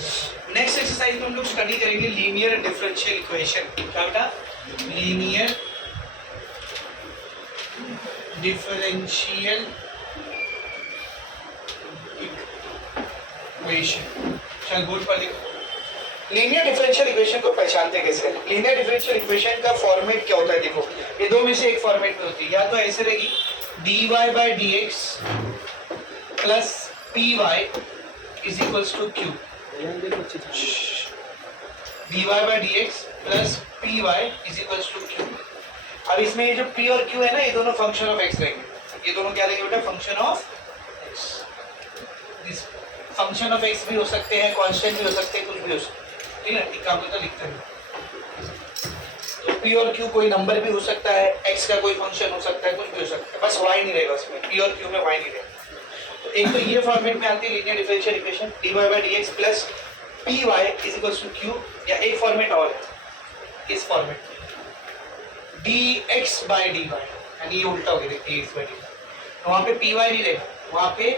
Next exercise में हम लोग स्टडी करेंगे लीनियर डिफरेंशियल इक्वेशन। क्या बेटा? Linear differential equation. चल बोर्ड पर लिखो। लीनियर डिफरेंशियल इक्वेशन को पहचानते कैसे हैं? लीनियर डिफरेंशियल इक्वेशन का फॉर्मेट क्या होता है? देखो, ये दो में से एक फॉर्मेट में होती है। या तो ऐसे रहेगी dy by d x plus p y is equals to q. dy by d x plus p y is equals to q. अब इसमें ये जो p और q है ना, ये दोनों फंक्शन ऑफ x रहेंगे। ये दोनों क्या रहेंगे बेटा? Function of x। This function of x भी हो सकते हैं, कांस्टेंट भी हो सकते हैं, कुछ भी हो सकते हैं। ठीक है, एक काम तो लिखते हैं। तो p और q कोई नंबर भी हो सकता है, x का कोई फंक्शन हो सकता है, कुछ भी हो सकता है, बस y नहीं रहेगा उसमें। p और q में y नहीं रहेगा। तो एक तो ये फॉर्मेट में आती है linear differential equation, dy by d x plus p y is equals to q. या एक फॉर्मेट और है इस फॉर्मेट में, dx बाई dy, यानी ये उल्टा हो गया dx बाई dy। तो वहाँ पे py नहीं रहेगा, वहाँ पे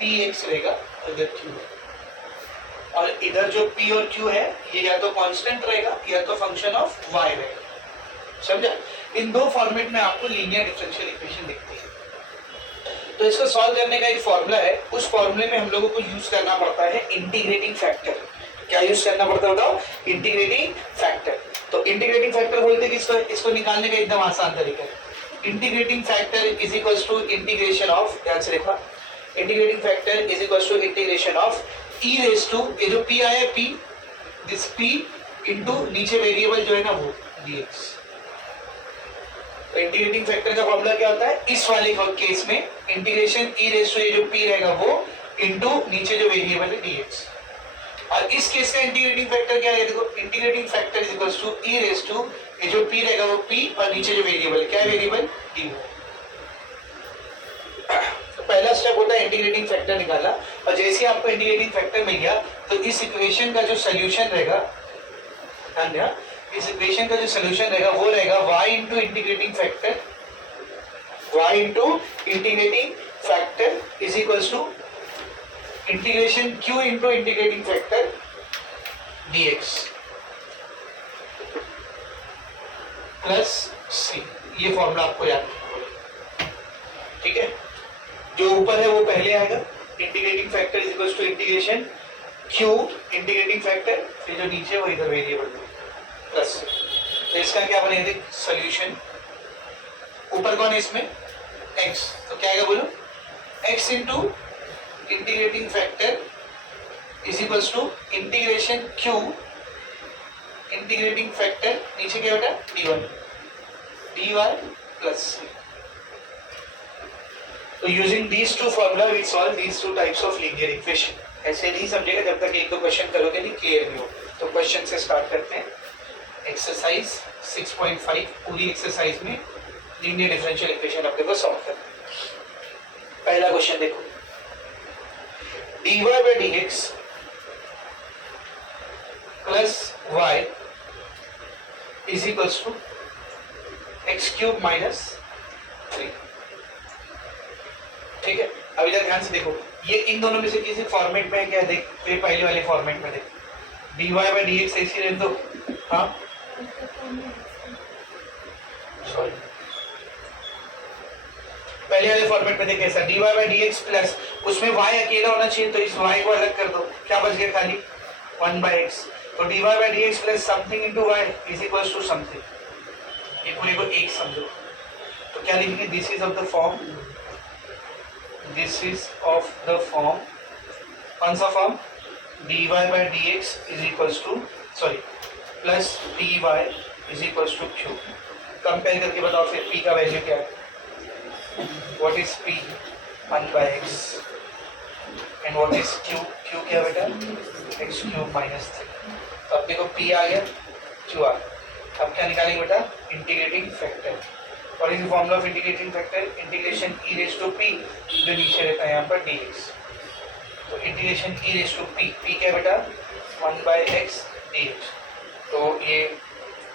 px रहेगा इधर q। और इधर जो p और q है ये या तो कांस्टेंट रहेगा या तो फंक्शन ऑफ y रहेगा। समझा? इन दो फॉर्मेट में आपको लीनियर डिफरेंशियल इक्वेशन दिखती है। तो इसको सॉल्व करने का एक फॉर्मूला है, उस फॉर्मूले में हम लोगों को यूज करना पड़ता है इंटीग्रेटिंग फैक्टर। क्या यूज करना पड़ता है बताओ? Integrating factor. तो इंटीग्रेटिंग फैक्टर बोलते हैं किसको? इसको निकालने का एकदम आसान तरीका है। Integrating factor is equals to integration of, ध्यान से देखो, integrating factor is equals to integration of e raise to, ये जो p आया p, दिस p इनटू नीचे वेरिएबल जो है ना वो dx। तो इंटीग्रेटिंग फैक्टर का फॉर्मूला क्या होता है? इस वाले केस में इंटीग्रेशन e रेज टू ये जो p रहेगा वो इनटू नीचे जो वेरिएबल है dx। और इस केस का इंटीग्रेटिंग फैक्टर क्या है? देखो, integrating factor is equals to e raise to ये जो p रहेगा वो p और नीचे जो वेरिएबल क्या है? Variable dy। तो पहला स्टेप होता है इंटीग्रेटिंग फैक्टर निकाला, और जैसे ही आपको इंटीग्रेटिंग फैक्टर मिल गया तो इस इक्वेशन का जो सॉल्यूशन रहेगा, ध्यान देना, इस इक्वेशन का जो सॉल्यूशन रहेगा वो रहेगा y into integrating factor, y into integrating factor is equals to integration q into integrating factor dx plus c। ये फॉर्मूला आपको याद रखना, ठीक है? जो ऊपर है वो पहले आएगा, integrating factor is equals to integration q integrating factor, फिर जो नीचे वो इधर वेरिएबल प्लस। तो इसका क्या बनेगा? सॉल्यूशन ऊपर कौन है इसमें? x। तो क्या आएगा बोलो? x into integrating factor is equals to integration q integrating factor नीचे क्या बेटा? dy plus c। तो using these two formula we solve these two types of linear equation. ऐसे नहीं समझेगा जब तक एक दो क्वेश्चन करोगे नहीं, क्लियर नहीं हो। तो क्वेश्चन से स्टार्ट करते हैं। एक्सरसाइज 6.5, पूरी एक्सरसाइज में लीनियर डिफरेंशियल इक्वेशन अपने को सॉल्व करना है। पहला क्वेश्चन देखो, dy by d x plus y is equals to x cube minus 3। ठीक है, अब इधर ध्यान से देखो, ये इन दोनों में से किसी फॉर्मेट में है क्या? देख, तो ये पहले वाले फॉर्मेट में देख, dy बाई डी एक्स ऐसी रहने दो। हाँ सॉरी, पहले वाले फॉर्मेट में देख ऐसा, dy by d x plus, उसमें y अकेला होना चाहिए तो इस y को अलग कर दो, क्या बच गया? खाली 1 बाई एक्स। तो dy by d x plus something into y is equals to something, ये पूरे को एक समझो। तो क्या लिखेंगे? This is of the form, this is of the form, कौन सा form? dy by dx is equals to, sorry, plus dy is equals to q। Compare करके बताओ फिर p का वैल्यू क्या है? what is p? 1 by x। and what is q? q क्या बेटा? x cube minus 3। तो अपने को p आ गया, q आ गया। अब क्या निकालेंगे बेटा? Integrating factor. और इस formula of integrating factor integration e raise to p, जो नीचे रहता है यहाँ पर dx। तो integration e raise to p, p क्या बेटा? 1 बाई x dx। तो ये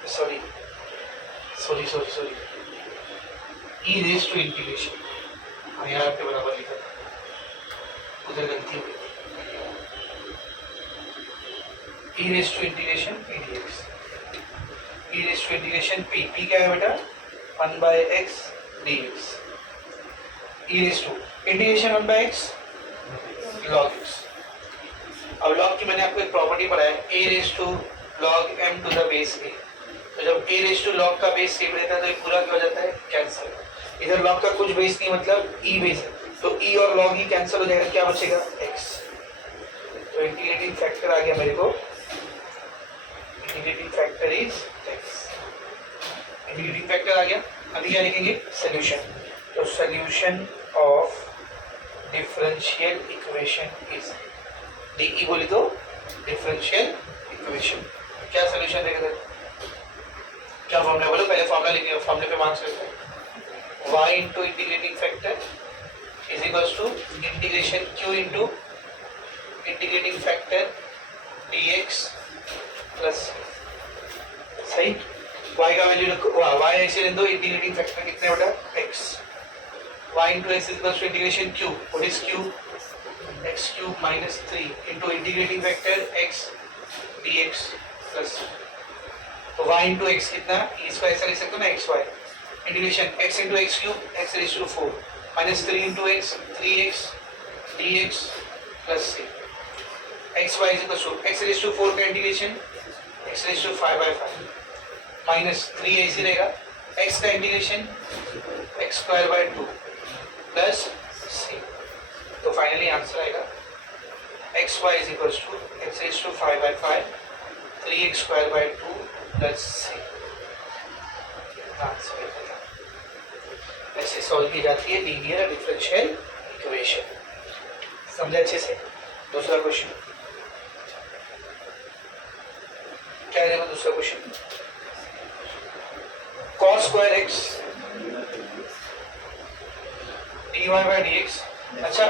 sorry e raise to integration, हाँ यहाँ आपके बराबर लिखा था, उधर गलती हो गई। e raise to integration p dx, e raise to integration p, p क्या है बेटा 1 by x dx, e raise to integration 1 by x log x। अब log की मैंने आपको एक प्रॉपर्टी पढ़ाया है a raise to log m to the base a, तो जब a रेस टू log का बेस सेम रहता है तो ये पूरा क्या हो जाता है कैंसिल, इधर log का कुछ बेस नहीं मतलब e बेस है, तो e और log ही कैंसिल हो जाएगा, क्या बचेगा x, तो इंटीग्रेटिंग फैक्टर आ गया मेरे को, integrating factor is x, integrating factor आ गया। अभी क्या लिखेंगे सोल्यूशन, तो solution of differential equation is d, बोली तो डिफरेंशियल इक्वेशन, क्या सोल्यूशन रहेगा, क्या फॉर्मूला बोलो, पहले फॉर्मूला लिखिए, फॉर्मूले पे मार्क्स करते हैं, y into integrating factor is equals to integration q into integrating factor dx plus, सही, y का वैल्यू रखो, y ऐसे रख दो, इंटीग्रेटिंग फैक्टर कितने बेटा x, y into x is equals to integration q, what is q, x cube minus 3 into integrating factor x dx plus, तो y into x कितना, इसको ऐसा लिख सकते हो ना x y, integration x into x cube x raise to 4 minus 3 into x 3x dx plus c, x y is equal to x raise to 4 का integration x raise to 5 by 5 minus 3 ऐसे रहेगा, x का integration x square by 2 plus c, तो finally answer आएगा x y is equal to x raise to 5 by 5 3x square by 2 plus c, ऐसे solve की जाती है लीनियर डिफरेंशियल इक्वेशन, समझे अच्छे से। दूसरा क्वेश्चन क्या है, दूसरा question cos square x dy by dx, अच्छा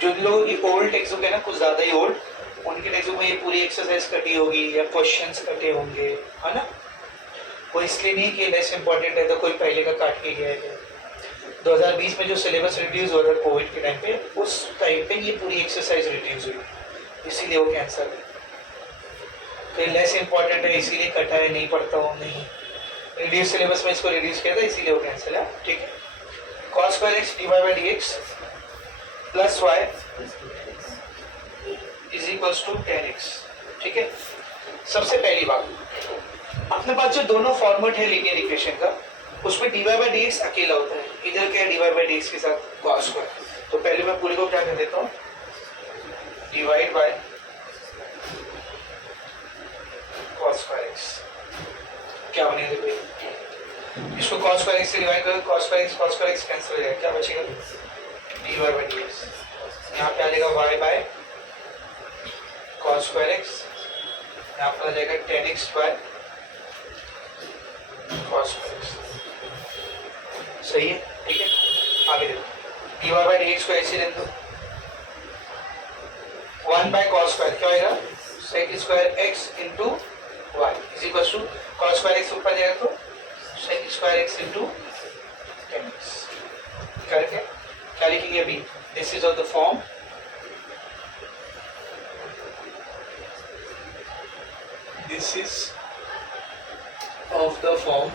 जो लोगों की ओल्ड टेक्स्ट बुक है ना, कुछ ज्यादा ही ओल्ड, उनके टेक्स्ट बुक में ये पूरी एक्सरसाइज कटी होगी या क्वेश्चंस कटे होंगे, है ना, वो इसलिए नहीं कि लेस इंपॉर्टेंट है तो कोई पहले का काट के गया है। 2020 में जो सिलेबस रिड्यूस हुआ था कोविड के टाइम पे, उस टाइम पे ये पूरी एक्सरसाइज रिड्यूस हुई, इसीलिए वो कैंसर है, तो ये लेस इंपॉर्टेंट है इसीलिए कटा है, नहीं पढ़ता हूँ, नहीं रिड्यूस सिलेबस में इसको रिड्यूस किया था इसीलिए वो कैंसिल है, ठीक है। cos square x dy by dx plus y is equals to 10x, ठीक है। सबसे पहली बात, अपने पास जो दोनों फॉर्मेट है लीनियर इक्वेशन का, उसमें dy बाई dx अकेला होता है, इधर क्या है dy बाई dx के साथ cos स्क्वायर, तो पहले मैं पूरे को क्या कर देता हूँ divide by cos square x, क्या बनेगा देखो, इसको cos स्क्वायर x से डिवाइड करो, cos स्क्वायर x कैंसिल हो जाएगा, क्या बचेगा dy बाई dx, यहाँ पे आ जाएगा y by cos square x, यहाँ पर आ जाएगा 10x square cos square x, सही है, ठीक है। आगे देखो dy बाई dx को ऐसे रख दो, 1 बाय cos स्क्वायर क्या होगा sec square x into y is equal to cos square x ऊपर जाएगा तो sec square x into 10x, करके क्या लिखेंगे अभी, this is of the form this is of the form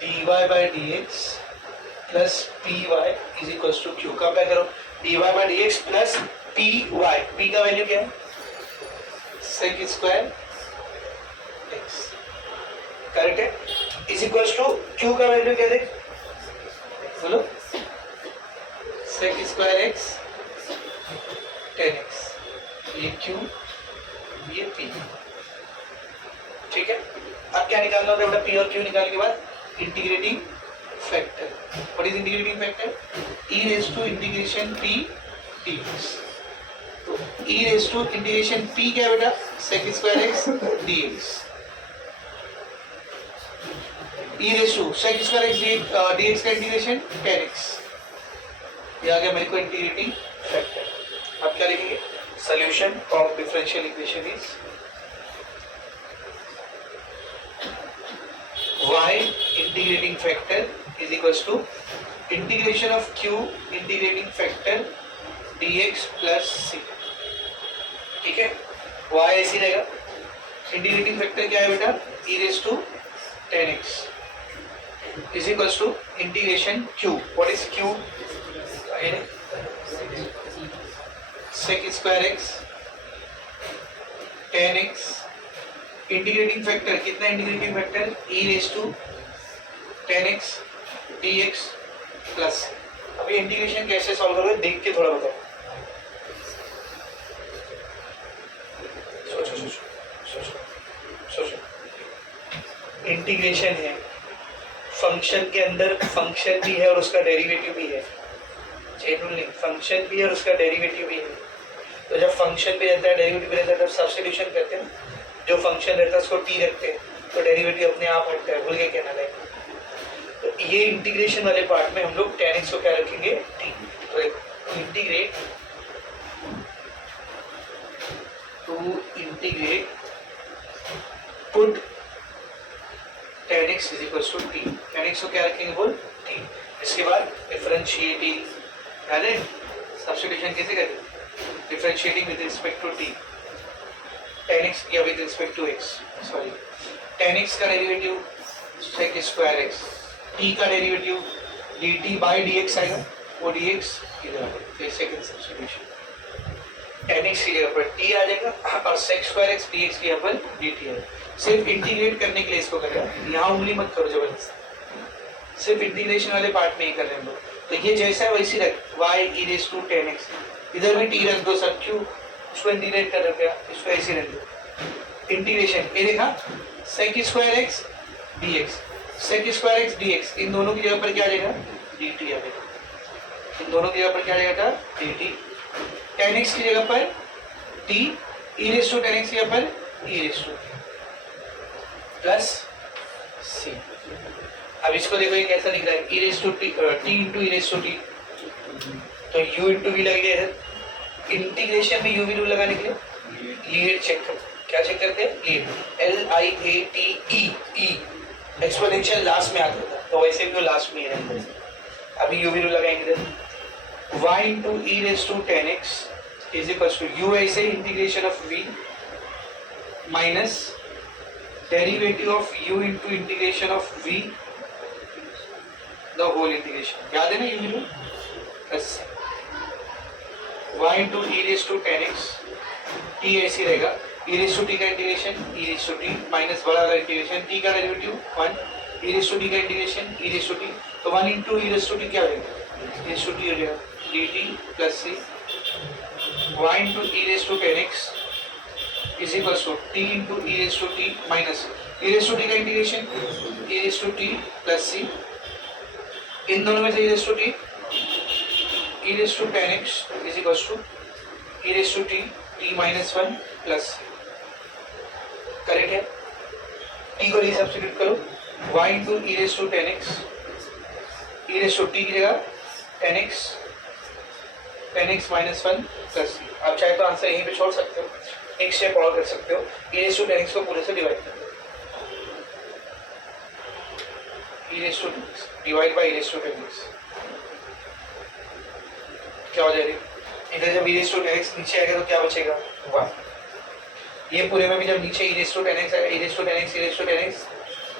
dy by dx plus py is equals to q, का apply करो dy by dx plus py, p का value क्या है sec square x, correct है, is equals to q का value क्या है बोलो sec स्क्वायर x 10x, ये q ये p, ठीक है। अब क्या निकालना होता है बेटा, पी और क्यू निकालने के बाद integrating factor, what is integrating factor, e raise to integration p dx, तो e raise to integration p क्या है बेटा sec square x dx, e raise to sec square x dx का इंटीग्रेशन 10x, ये आ गया मेरे को इंटीग्रेटिंग फैक्टर। अब क्या लिखेंगे, solution of differential equation is y integrating factor is equals to integration of q integrating factor dx plus c, ठीक है। वाई ऐसी रहेगा, इंटीग्रेटिंग फैक्टर क्या है बेटा, e raise to 10x is equals to integration q. What is q? sec square x 10x integrating factor कितना, integrating factor e raise to 10x dx plus. अभी integration कैसे सॉल्व करोगे देख के थोड़ा बताओ. सोचो सोचो सोचो सोचो. इंटीग्रेशन है, फंक्शन के अंदर फंक्शन भी है और उसका डेरिवेटिव भी है. चेन रूल नहीं, फंक्शन भी है और उसका डेरिवेटिव भी है. तो जब फंक्शन भी रहता है डेरिवेटिव भी रहता है तब सब्स्टिट्यूशन करते हैं. जो फंक्शन रहता है उसको टी रखते हैं तो डेरिवेटिव अपने आप हटता है. भूल के कहना लाइक. तो ये इंटीग्रेशन वाले पार्ट में हम लोग tan x को क्या रखेंगे, t. तो integrate put tan x is equal to t. tan x को क्या रखेंगे बोल, t. इसके बाद डिफरेंशिएटिंग, याद है सब्स्टिट्यूशन कैसे करें, differentiating with respect to t. tan x या with respect to x, sorry tan x का derivative sec square x, t का डेरिवेटिव dt बाई dx आएगा, वो dx इधर फिर सेकंड सब्स्टिट्यूशन tan x की जगह पर t आ जाएगा और sec स्क्वायर x dx की जगह पर dt है. सिर्फ इंटीग्रेट करने के लिए इसको कर रहे हैं, यहाँ उंगली मत करो जबरदस्ती. सिर्फ इंटीग्रेशन वाले पार्ट में ही कर रहे हैं हम लोग. तो ये जैसा है वैसी रख, y e raise to 10x, इधर भी t रख दो सर. क्यों उसको इंटीग्रेट कर रहे हो, इसको ऐसे रख दो. इंटीग्रेशन ये देखा sec square x dx, sec square x dx, इन दोनों की जगह पर क्या आ जाएगा, dt आ जाएगा. इन दोनों की जगह पर क्या आ जाएगा, dt. tan x की जगह पर t, e raise to 10x की जगह पर e raise to plus c. अब इसको देखो ये कैसा दिख रहा है, e raise to t into e raise to t. तो u इंटू v लगेगा इधर. इंटीग्रेशन में u v लगाने के लिए लीड चेक कर. क्या चेक करते हैं, lead, LIATE e. Exponential last में आता था तो वैसे भी वो लास्ट में ही रहता है. अभी u v लगाएंगे इधर, y into e raise to 10x is equal to u ऐसे integration of v minus derivative of u into integration of v the whole integration. याद है ना u plus y into e raise to 10x, t ऐसे रहेगा, e raise to t का integration e raise to t minus बड़ा वाला integration t का derivative 1, e raise to t का integration e raise to t. तो 1 into e raise to t क्या रहेगा, e रेज टू t हो जाएगा dt plus c. y into e raise to 10x is equal to t into e raise to t minus e raise to t का integration e raise to t plus c. इन दोनों में से e raise to t, e raise to 10x is equal to e raise to t t minus 1 plus. Correct है. t को resubstitute करो, y into e raise to 10x, e raise to t की जगह 10x minus 1 plus. आप चाहे तो answer यहीं पे छोड़ सकते हो, एक स्टेप और कर सकते हो, e रेज टू 10x को पूरे से डिवाइड कर दो, e raise to 10x divide by e raise to 10x. क्या हो जाएगा, इधर जब e रेज टू 10x नीचे आएगा तो क्या बचेगा 1. ये पूरे में भी जब नीचे e रेज टू 10x आएगा, e raise to 10x e raise to 10x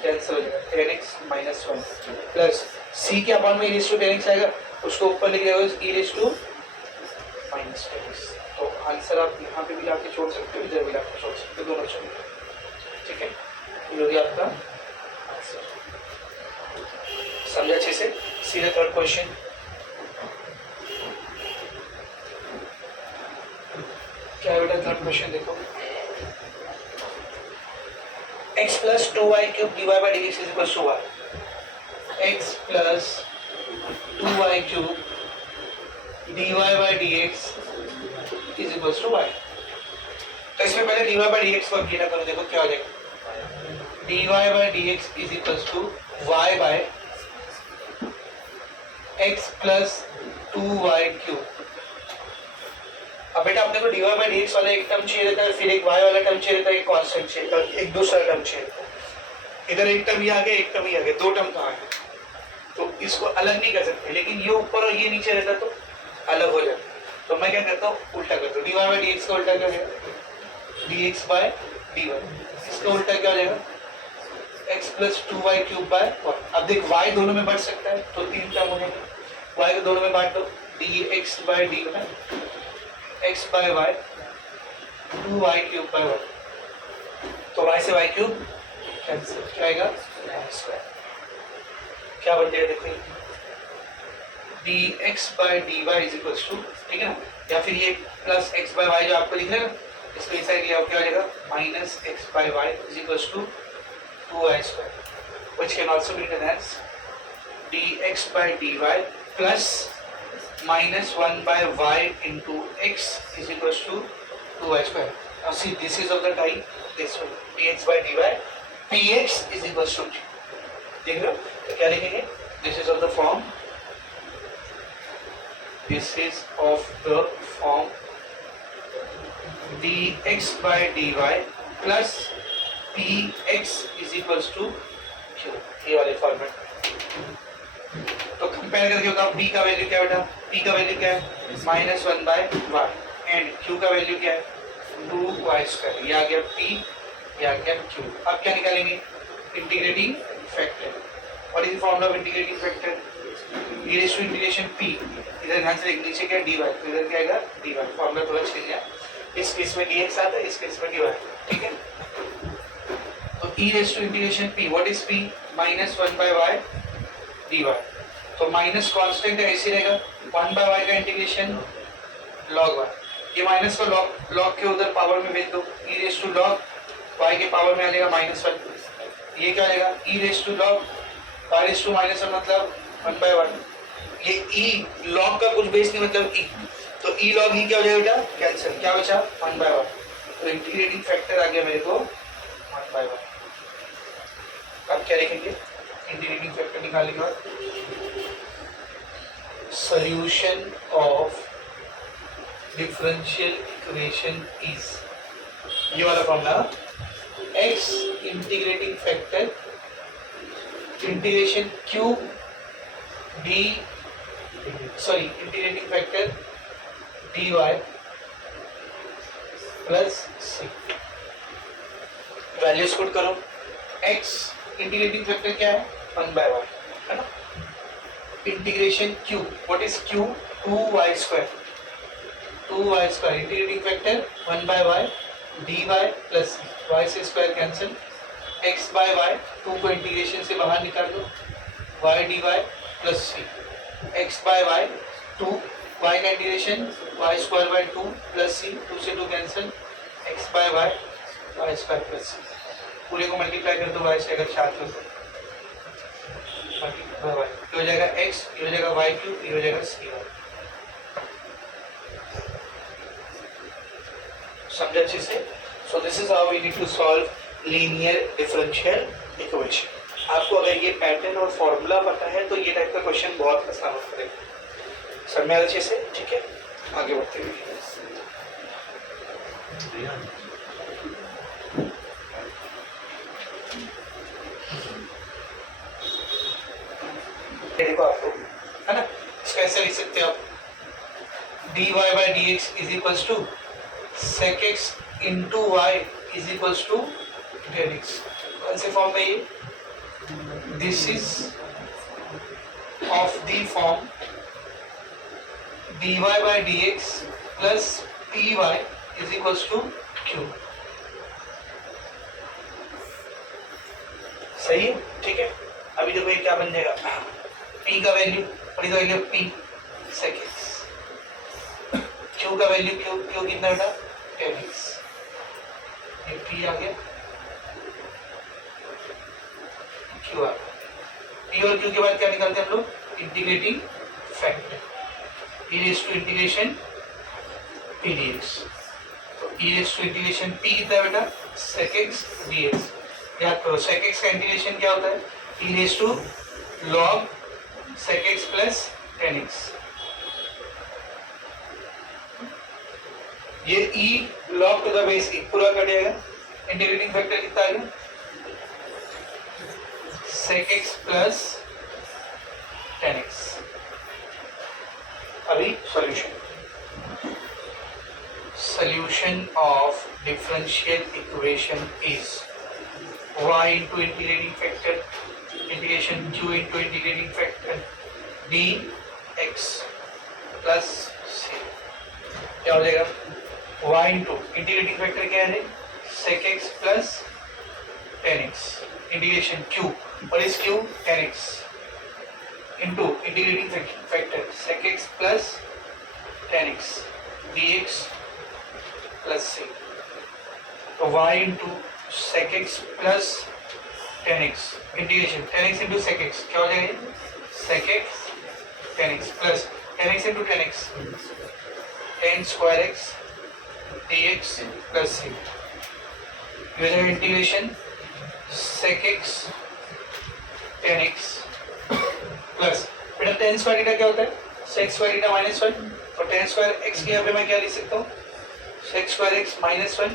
cancel हो जाएगा, 10x माइनस 1 प्लस c के अपॉन में e रेज टू 10x आएगा, उसको ऊपर लेके जाओगे e raise to minus 10x. तो आंसर आप यहाँ पे भी लाके छोड़ सकते हो, इधर भी लाके छोड़ सकते हो, दोनों चलेंगे. ठीक है, ये हो गया आपका आंसर. समझा अच्छे से. सीधे थर्ड क्वेश्चन. क्या है बेटा थर्ड क्वेश्चन, देखो x plus 2y cube dy by dx is equal to y. x plus 2y cube dy by dx is equal to y. तो इसमें पहले dy बाई dx को अकेला करो, देखो क्या हो जाएगा, dy by dx is equal to y by x plus 2y cube. अब बेटा अपने को dy बाई dx वाला एक टर्म चाहिए रहता है, फिर एक y वाला टर्म चाहिए रहता है, एक कांस्टेंट चाहिए रहता है, एक दूसरा टर्म चाहिए रहता है. इधर एक टर्म ही आ गया, एक टर्म ही आ गया, दो टर्म कहाँ है. तो इसको अलग नहीं कर सकते, लेकिन ये ऊपर और ये नीचे रहता तो अलग हो जाता. तो मैं क्या करता हूँ, उल्टा करता हूँ, dy बाई dx का उल्टा क्या होगा, dx बाय dy। इसका उल्टा क्या हो जाएगा x plus 2y cube by 1। अब देख y दोनों में बढ़ सकता है तो 3 टर्म हो जाएगा, y को दोनों में बांट दो dx by dy x bye y 2y cube by 1। तो y से y क्यूब कैंसिल, क्या आएगा स्क्वायर। क्या बन जाएगा देखो dx by dy is equals to, ठीक है ना, या फिर ये प्लस x बाय y जो आपको लिखना है ना, इसको इस साइड लिया क्या हो जाएगा minus x bye y is equals to 2y square, which can also be written as dx by dy plus minus 1 by y into x is equals to 2y square. Now see, this is of the type this one, dx by dy px is equals to q। देख रहे हो तो क्या लिखेंगे, this is of the form, this is of the form dx by dy plus px is equals to q। ये वाले format तो compare करके होगा p का वैल्यू क्या बेटा, p का वैल्यू क्या है minus 1 by y and q का वैल्यू क्या है 2y स्क्वायर। ये आ गया p, ये आ गया q। अब क्या निकालेंगे integrating factor. What is the formula of integrating factor, e raise to integration p, इधर ध्यान से देख नीचे क्या dy, तो इधर क्या आएगा dy। फॉर्मूला थोड़ा चेंज है, इस केस में dx आता है, इस केस में dy, ठीक है। तो e raise to integration p, what is p minus 1 by y dy। तो माइनस कांस्टेंट है ऐसे रहेगा, 1 बाय y का इंटीग्रेशन log y, ये माइनस को log के उधर पावर में भेज दो, e raise to log y के पावर में आ जाएगा माइनस 1। ये क्या हो जाएगा e raise to log y raise to minus 1 मतलब 1 बाय 1। ये e log का कुछ बेस नहीं मतलब e, तो e log ही क्या हो जाएगा बेटा कैंसिल, क्या बचा 1 बाय 1। तो इंटीग्रेटिंग फैक्टर आ गया मेरे को 1 बाय 1। अब क्या लिखेंगे इंटीग्रेटिंग फैक्टर निकालने के बाद, solution of differential equation is, ये वाला formula x integrating factor integration q d sorry integrating factor dy plus c। Values put करो, x इंटीग्रेटिंग फैक्टर क्या है 1 बाय 1 है ना, integration q, what is q 2y square, 2y square integrating factor 1 by y dy plus y से square cancel, x bye y 2 को integration से बाहर निकाल दो y dy plus c, x bye y 2 y का integration y square by 2 plus c, 2 से 2 cancel, x bye y square plus c। पूरे को मल्टीप्लाई कर दो y से, अगर 4 कर दो मल्टीप्लाई y, ये हो जाएगा x, ये हो जाएगा y क्यूब, ये हो जाएगा cy। समझा अच्छे से। So this is how we need to solve linear differential equation. आपको अगर ये पैटर्न और फॉर्मूला पता है तो ये टाइप का क्वेश्चन बहुत आसान होता है। समझ अच्छे से, ठीक है, आगे बढ़ते हुए देखो आपको है ना, इसका ऐसे लिख सकते हो आप dy by dx is equals to sec x into y is equals to tan x। कौन से फॉर्म में ये, this is of the form dy by dx plus py is equals to q। सही है, ठीक है। अभी देखो ये क्या बन जाएगा, p का वैल्यू और इधर आएगा p sec x, q का वैल्यू q कितना बेटा tan x, ये p आ गया, q आ गया। p और q के बाद क्या निकालते हैं हम लोग, integrating factor e raise to integration p dx। तो e raise to integration p कितना है बेटा sec x dx। याद करो sec x का इंटीग्रेशन क्या होता है, e raise to log sec x plus tan x। ये e log to the base e पूरा कट जाएगा, इंटीग्रेटिंग फैक्टर कितना आ गया sec x plus tan x। अभी solution, solution of differential equation is y into integrating factor integration q into integrating factor dx plus c. क्या हो जाएगा? y into integrating factor क्या है? sec x plus tan x integration q और इस q tan x into integrating factor sec x plus tan x dx plus c. तो y into sec x plus tan x integration tan x into sec x क्या हो जाएगा? sec x tan x plus tan x into tan x tan square x dx plus c. ये हो जाएगा integration sec x tan x plus बेटा tan square theta क्या होता है? sec स्क्वायर थीटा माइनस 1 और tan स्क्वायर x की यहाँ पे मैं क्या लिख सकता हूँ? sec square x minus 1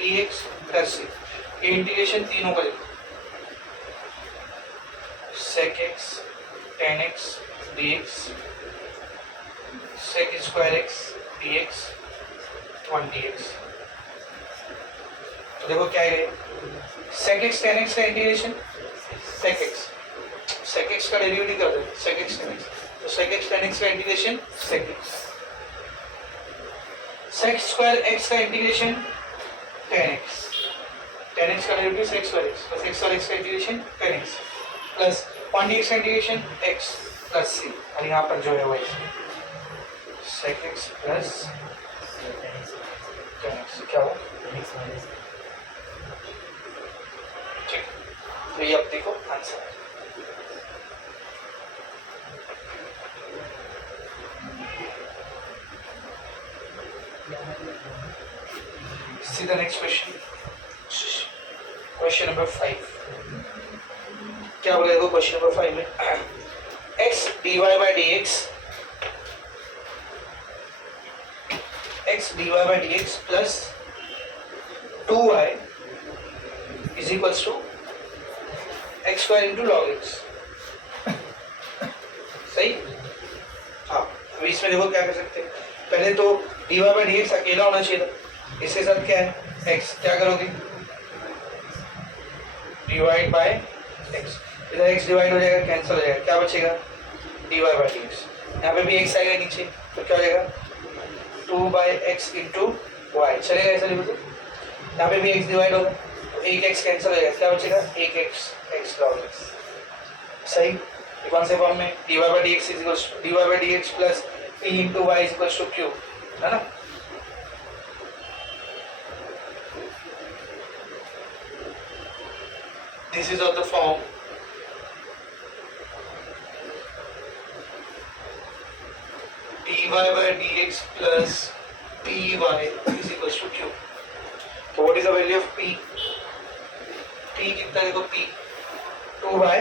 dx plus c. ये इंटीग्रेशन तीनों का लिखो sec x tan x dx sec square x dx 1 dx. तो देखो क्या है sec x tan x का इंटीग्रेशन sec x का डेरिवेटिव कर दो sec x tan x. तो sec x tan x का integration sec x. sec square x का integration tan x. tan x का derivative sec square x plus x और x का integration tan x plus 1 dx का integration x plus c. और यहाँ पर जो है वो sec x plus tan x क्या हो? ठीक. तो ये अब देखो answer. See the next question. Question number 5. क्या बोलेगा question number 5 में? x dy by dx plus 2y is equals to x square into log x. सही? हाँ. अभी इसमें देखो क्या कर सकते हैं. पहले तो dy by dx अकेला होना चाहिए था. इसके साथ क्या है? x. क्या करोगे? Divide by x. इधर x डिवाइड हो जाएगा, कैंसिल हो जाएगा. क्या बचेगा? dy by dx. यहाँ पे भी x आएगा नीचे, तो क्या हो जाएगा? 2 by x into y. चलेगा ऐसा लिखो तो. यहाँ पे भी x डिवाइड होगा, तो एक x कैंसिल हो जाएगा. क्या बचेगा? एक x log x. सही. कौन से फॉर्म में? dy by dx is equals to dy by dx plus p into y is equals to q. है ना? This is of the form dy by dx plus py is equals to q. So what is the value of p? p कितना देखो p 2 by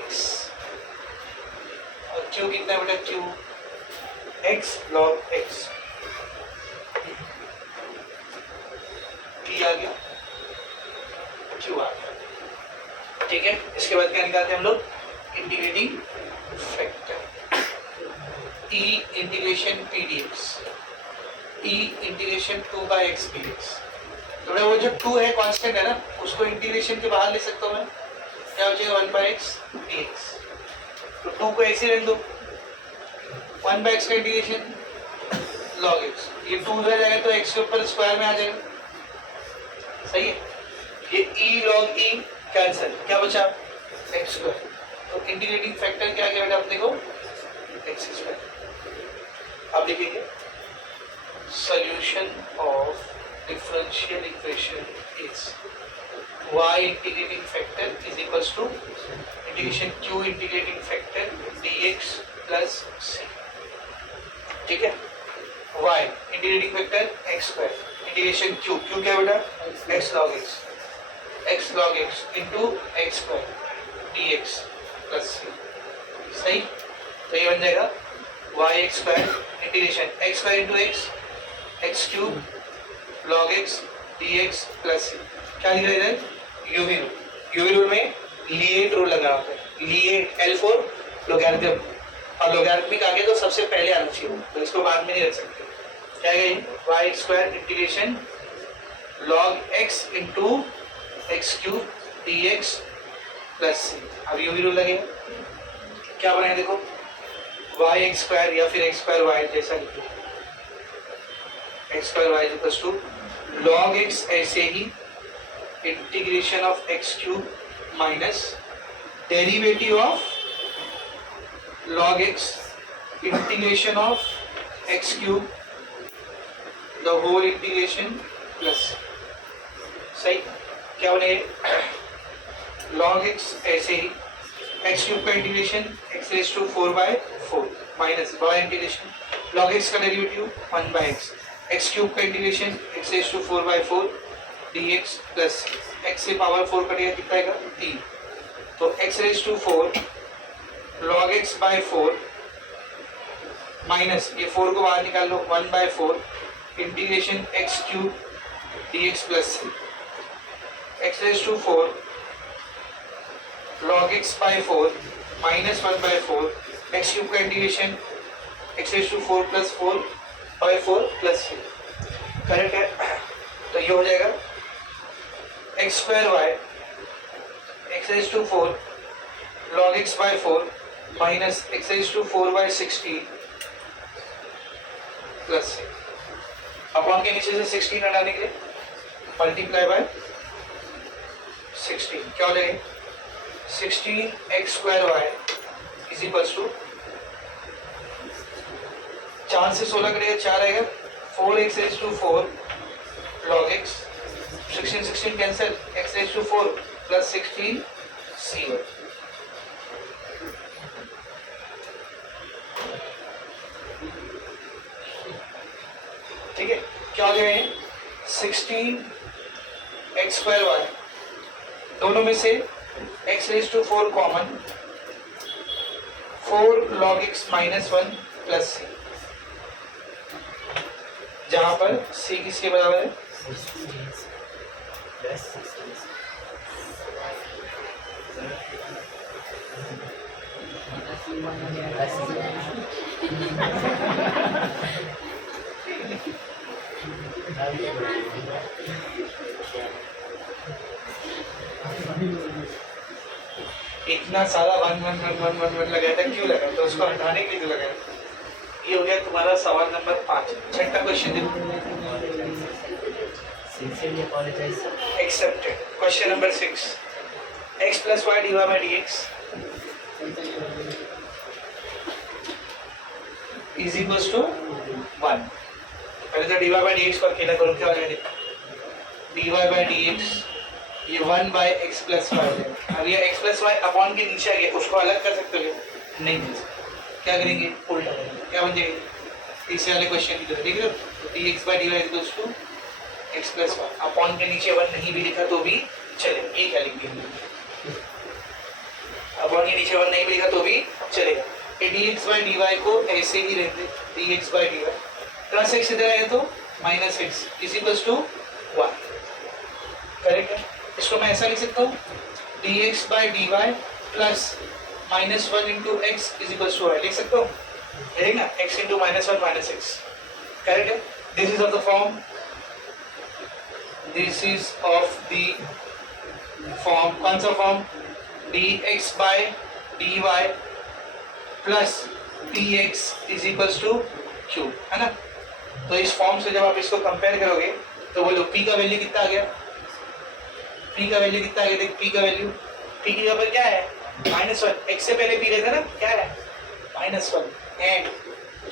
x और q कितना बेटा q x log x. p आ गया, q आ गया. ठीक है. इसके बाद क्या निकालते हैं हम लोग? Integrating factor e integration p dx e integration 2 by x dx. तो वो जो 2 है कांस्टेंट है ना, उसको इंटीग्रेशन के बाहर ले सकता हूँ मैं. क्या हो जाएगा? 1 by x dx. तो 2 को ऐसे रख दो. 1 by x का इंटीग्रेशन log x. ये 2 उधर जाएगा तो x के ऊपर स्क्वायर में आ जाएगा. सही है. ये e log e कैंसिल. क्या बचा? x square. तो इंटीग्रेटिंग फैक्टर क्या गया बेटा अपने को? x square. अब लिखेंगे solution of differential equation is y integrating factor is equals to integration q integrating factor dx plus c. ठीक है. y integrating factor x square integration q क्या बेटा? x log x log x into x square dx plus c. सही. तो ये बन जाएगा y x square integration x square into x cube log x dx plus c. क्या लिख रहे हैं इधर? यूवी रूल में लिएट रूल लगाना होता है. लिएट L for लोगैरिथम, और लोगैरिथमिक आगे तो सबसे पहले आना चाहिए, तो इसको बाद में नहीं रख सकते. क्या है y square integration log x into x cube d x plus c. अब यू भी रूल लगेगा, क्या बनेगा देखो वाई एक्स स्क्वायर या फिर एक्स स्क्वायर वाई जैसा लिखो, x square y equals to log x ऐसे ही integration of x cube minus derivative of log x integration of x cube the whole integration plus सही क्या बनेगा log x ऐसे ही x cube का integration x raised to 4/4 minus बड़ा integration log x का डेरिवेटिव 1/x x cube का integration x raised to 4/4 dx plus x से पावर 4 कटेगा कितना आएगा 3, तो x raised to 4 log x by 4 minus ये 4 को बाहर निकाल लो 1/4 integration x cube dx plus x raised to 4 log x by 4 minus 1/4 x cube का integration x raised to 4 plus 4/4 plus 3 correct है। तो ये हो जाएगा x square y x raised to 4 log x by 4 minus x raised to 4/16 plus upon के नीचे से 16 हटाने के लिए मल्टीप्लाई बाय 16 क्या हो जाएगा 16 x square y is equals to 4 से 16 करेगा 4 आएगा 4x raised to 4 log x 16 cancel x raised to 4 plus 16 c1 ठीक है। क्या हो जाएगा 16 एक्स स्क्वायर वाई दोनों में से x raise to 4 common 4 log x minus 1 plus c, जहां पर c किसके बराबर है इतना सारा वन लगाया था, क्यों लगाया? तो उसको हटाने के लिए तो लगाया। ये हो गया तुम्हारा सवाल नंबर 5। छठा question accepted. Question number 6 x plus y d y by d x is equals to 1। पहले तो d y by d x को अकेला करो, क्या हो जाएगा d y by d x ये 1 बाई एक्स प्लस वाई है। अब ये एक्स प्लस वाई अपॉन के नीचे आ गया, उसको अलग कर सकते हो नहीं कर सकते, क्या करेंगे उल्टा करेंगे, क्या बन जाएगा तीसरे वाले क्वेश्चन की तरह, ठीक है। तो d x by d y equals to x plus y, upon के नीचे 1 नहीं भी लिखा तो भी चलेगा, ये क्या लिखेंगे अपॉन के नीचे 1 नहीं भी लिखा तो भी चलेगा। ये d x by d y को ऐसे ही रहते d x by d y plus x इधर आए तो minus x is equals to 1, correct है। इसको मैं ऐसा लिख सकता हूँ d x by d y plus minus 1 into x is equals to y, लिख सकता हूँ है ना, x into minus 1 minus x, correct है। This is of the form, this is of the form, कौन सा form d x by d y plus d x is equals to cube, है ना। तो इस फॉर्म से जब आप इसको कंपेयर करोगे तो बोलो p का वैल्यू कितना आ गया, p का वैल्यू कितना आ गया, देख p का वैल्यू, p की जगह पर क्या है -1, x से पहले p रहता ना, क्या है -1, एंड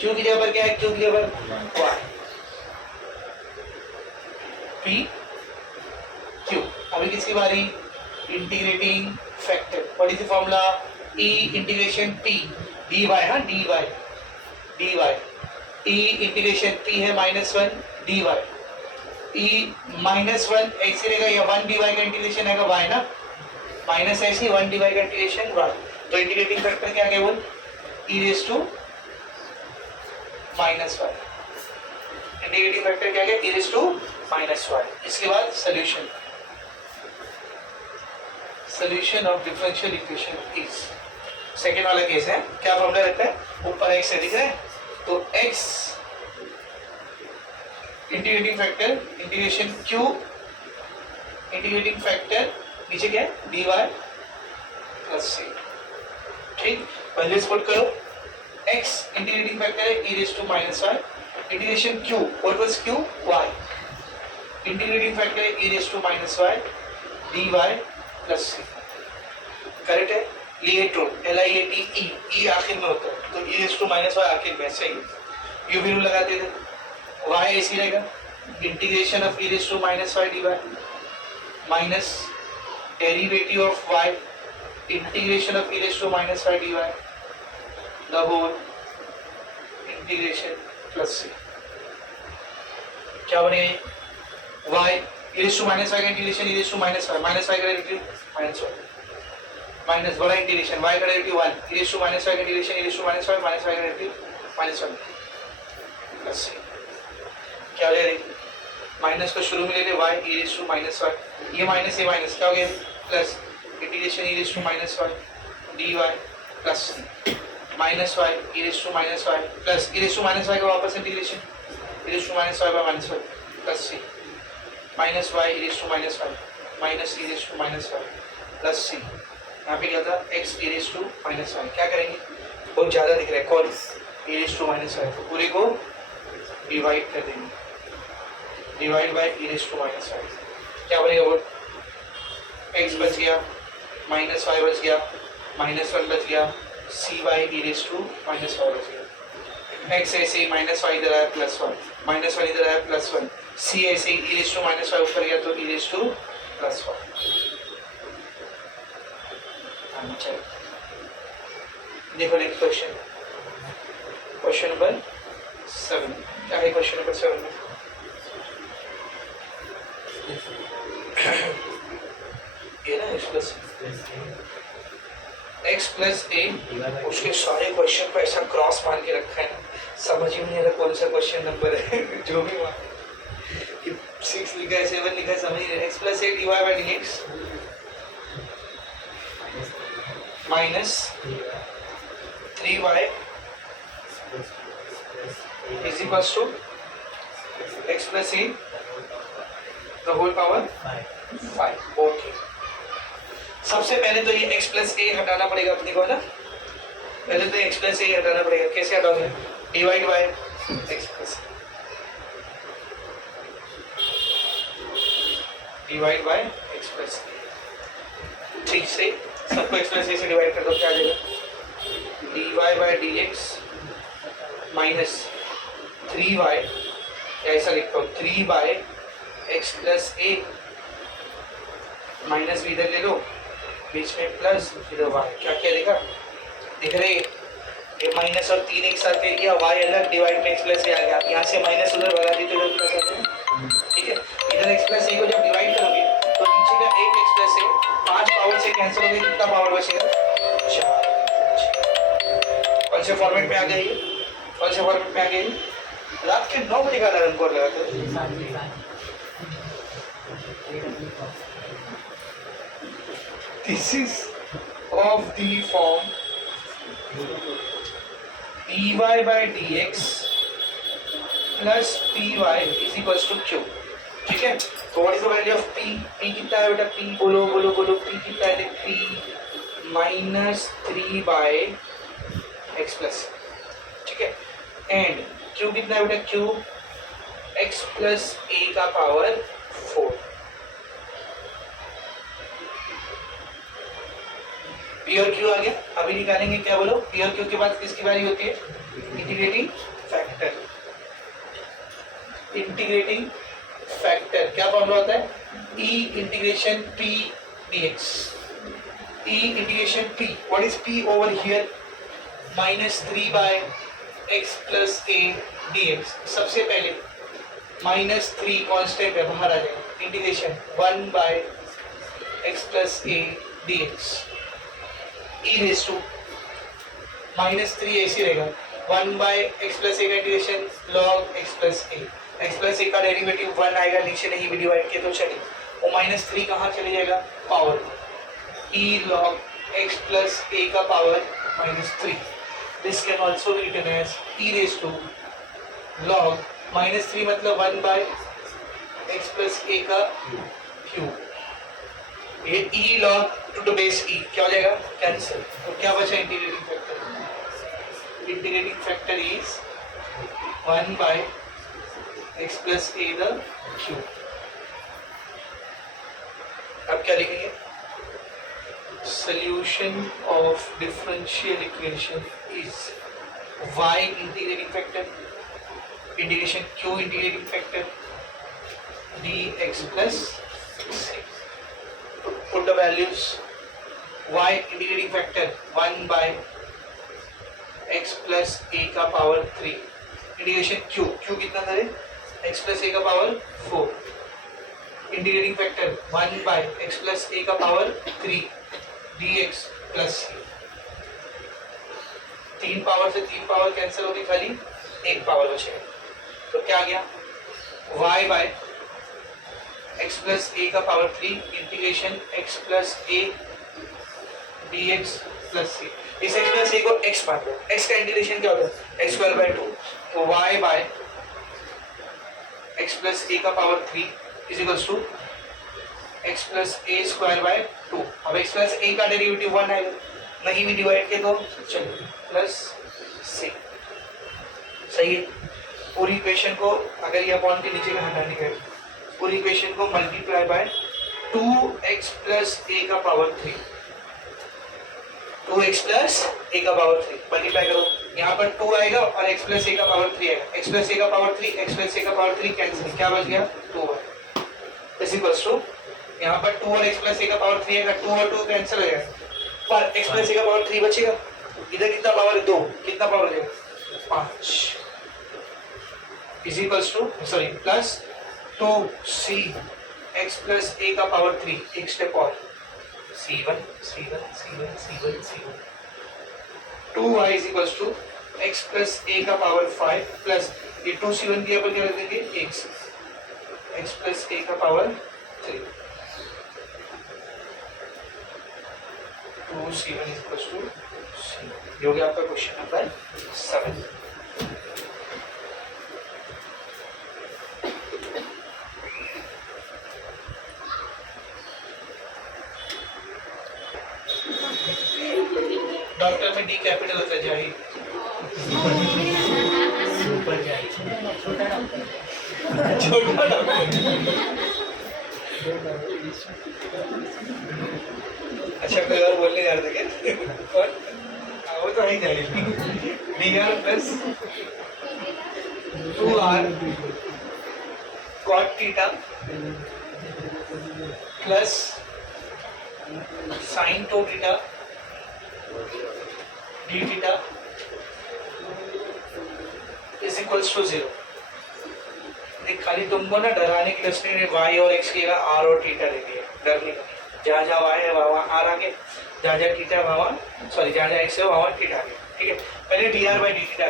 q की जगह पर क्या है, q की जगह पर 1, p q। अभी किसकी बारी, integrating factor, what is the formula e integration p dy, हाँ dy e इंटीग्रेशन p है -1 dy e -1 ऐसे रहेगा या 1 dy का इंटीग्रेशन आएगा y ना, माइनस ऐसे 1 dy का इंटीग्रेशन y, तो इंटीग्रेटिंग फैक्टर क्या है बोल e raise to -y, integrating factor क्या है e रेज टू -y। इसके बाद solution, solution of differential equation is, second वाला केस है, क्या फॉर्मूला रहता है ऊपर x है दिख रहा है, तो x integrating factor integration Q, integrating factor नीचे क्या है dy प्लस सी। ठीक, पहले स्पॉट करो x इंटीग्रेटिंग फैक्टर है e raise to minus y, integration q what was q y, integrating factor है e raise to minus y dy plus c. Correct है, LIATE rule LIATE e आखिर में होता है तो e raise to minus y आखिर में, सही। यू भी रूल लगाते थे, y ऐसी रहेगा integration of e raise to minus y dy minus derivative of y integration of e raise to minus y dy the whole integration plus c. क्या बनेगा y e raise to minus y का integration e raise to minus y का derivative minus y minus बड़ा integration y का derivative 1 e raise to minus y का integration e raise to minus y का derivative minus 1 plus c. क्या हो जाएगा minus को शुरू में ले ले y e raise to minus y, ये माइनस क्या हो गया plus integration e raise to minus y dy plus minus y e raise to minus y plus e raise to minus y का वापस integration e raise to minus y by minus y plus c minus y e raise to minus y minus e raise to minus y plus c. यहाँ पे क्या था x e raise to minus y, क्या करेंगे बहुत ज़्यादा दिख रहा है call e raise to minus y, तो पूरे को डिवाइड कर देंगे, divide by e raise to minus y, क्या बनेगा वो x बच गया माइनस वाई बच गया माइनस 1 बच गया c by e raise to minus y बच गया, x ऐसे ही माइनस वाई इधर आया प्लस 1 माइनस 1 इधर आया प्लस 1, c ऐसे ही e raise to minus y ऊपर गया तो e रेज टू प्लस 1। देखो नेक्स्ट क्वेश्चन, क्वेश्चन नंबर 7, क्या है क्वेश्चन नंबर 7 में ये ना x प्लस ए, उसके सारे क्वेश्चन को ऐसा क्रॉस मान के रखा है ना, समझ ही नहीं आ रहा कौन सा क्वेश्चन नंबर है जो भी मान 6 लिखा है 7 लिखा है समझ नहीं रहा। x plus a dy by dx minus 3y is equals to x plus a the whole power 5। Okay, सबसे पहले तो ये x प्लस ए हटाना पड़ेगा अपने को, है ना, पहले तो x प्लस ए हटाना पड़ेगा। कैसे हटाओगे, divide by x plus divide by x plus. ठीक से सबको x प्लस ए से डिवाइड कर दो, क्या आ जाएगा dy bye dx minus 3y, ऐसा लिखता हूँ 3 by x plus A minus भी इधर ले लो बीच में प्लस इधर y, क्या क्या दिख रहे ये माइनस और 3 एक साथ ले लिया, y अलग डिवाइड में x प्लस ए आ गया, यहाँ से माइनस उधर भगा दी तो इधर प्लस आ जाएगा। ठीक है, इधर x प्लस ए को जब डिवाइड करोगे तो नीचे का एक x प्लस ए 5 पावर से कैंसिल हो गई, कितना पावर बचेगा 4। कौन से फॉर्मेट में आ गई, कौन से फॉर्मेट में आ गई, रात के 9 बजे का अलार्म कोड लगा कर। This is of the form dy by dx plus py is equals to q। ठीक है, तो what is the value of p, p कितना है बेटा, p बोलो बोलो बोलो, p कितना है, p minus 3 by x plus. ठीक है, एंड q कितना है बेटा, q x प्लस a का पावर 4। p और q आ गया, अभी निकालेंगे क्या बोलो, p और q के बाद किसकी बारी होती है, इंटीग्रेटिंग फैक्टर। इंटीग्रेटिंग फैक्टर क्या फॉर्मूला होता है, e integration p dx, e integration p, what is p over here, minus 3 by x plus a dx। सबसे पहले माइनस 3 कांस्टेंट है बाहर आ जाएगा, integration 1 by x plus a dx e raise to minus 3 ऐसे रहेगा, 1 बाय x प्लस a का integration log x plus a, x plus a का डेरिवेटिव 1 आएगा, नीचे नहीं भी डिवाइड किया तो चलिए, और माइनस 3 कहाँ चले जाएगा, power e log x plus a का power minus 3। This can also be written as e raise to log -3 मतलब 1 बाय एक्स प्लस ए का क्यूब। ये e log to the base e क्या हो जाएगा, कैंसिल। तो क्या बचा integrating factor? Integrating factor is 1 by x plus a the cube. अब क्या लिखेंगे? solution of differential equation is y integrating factor integration q integrating factor dx plus c. Put the values. y integrating factor 1 by x plus a का power 3 integration q कितना करे x plus a का power 4 integrating factor 1 by x plus a का power 3 dx plus तीन power से तीन power cancel होगी, खाली एक पावर बचेगा। तो क्या आ गया? y बाय x प्लस ए का पावर 3 इंटीग्रेशन x प्लस ए dx प्लस सी। इस x प्लस ए को x मान लो, x का इंटीग्रेशन क्या होता है? x square by 2। तो y बाय x प्लस ए का power 3 is equals to x plus a square by 2। अब x प्लस ए का डेरिवेटिव 1 आएगा, नहीं भी डिवाइड किया तो चलिए प्लस सी। सही है। पूरी इक्वेशन को अगर ये अपॉन के नीचे का हटाने का, पूरी इक्वेशन को multiply by 2x plus a का पावर 3, 2x प्लस ए का पावर 3 मल्टीप्लाई करो, यहाँ पर 2 आएगा और x प्लस ए का पावर 3 आएगा। x प्लस ए का पावर 3, x प्लस ए का पावर 3 कैंसिल, क्या बच गया? 2 इज इक्वल्स टू यहाँ पर 2 और x प्लस ए का पावर 3 आएगा, 2 और 2 कैंसिल हो जाएगा, पर x प्लस ए का पावर 3 बचेगा। इधर कितना पावर है? 2, कितना पावर हो जाएगा? 5 is equals to sorry plus 2c x plus a का पावर 3 एक स्टेप और c1 c1 c1 c1 c1 2y is equals to x plus a का पावर 5 प्लस ये 2c1 की अपन क्या रख देंगे? x प्लस ए का power 3 2c1 is equals to c। ये हो गया आपका क्वेश्चन नंबर 7। डॉक्टर में डी कैपिटल होता है जाहिर। सुपर जाहिर, छोटा डॉक्टर। अच्छा कोई और बोलने जा रहे थे क्या? और वो तो नहीं जाएगी। dr plus 2r cot theta plus sine two theta d theta is equals to 0। खाली तुमको ना डराने के लिए उसने y और x की जगह r और थीटा दे दिया, डरने का। जहाँ जहाँ y है वहाँ r आगे, जहाँ जहाँ थीटा है वहाँ सॉरी जहाँ जहाँ x है वहाँ थीटा आगे। ठीक है, पहले dr by d theta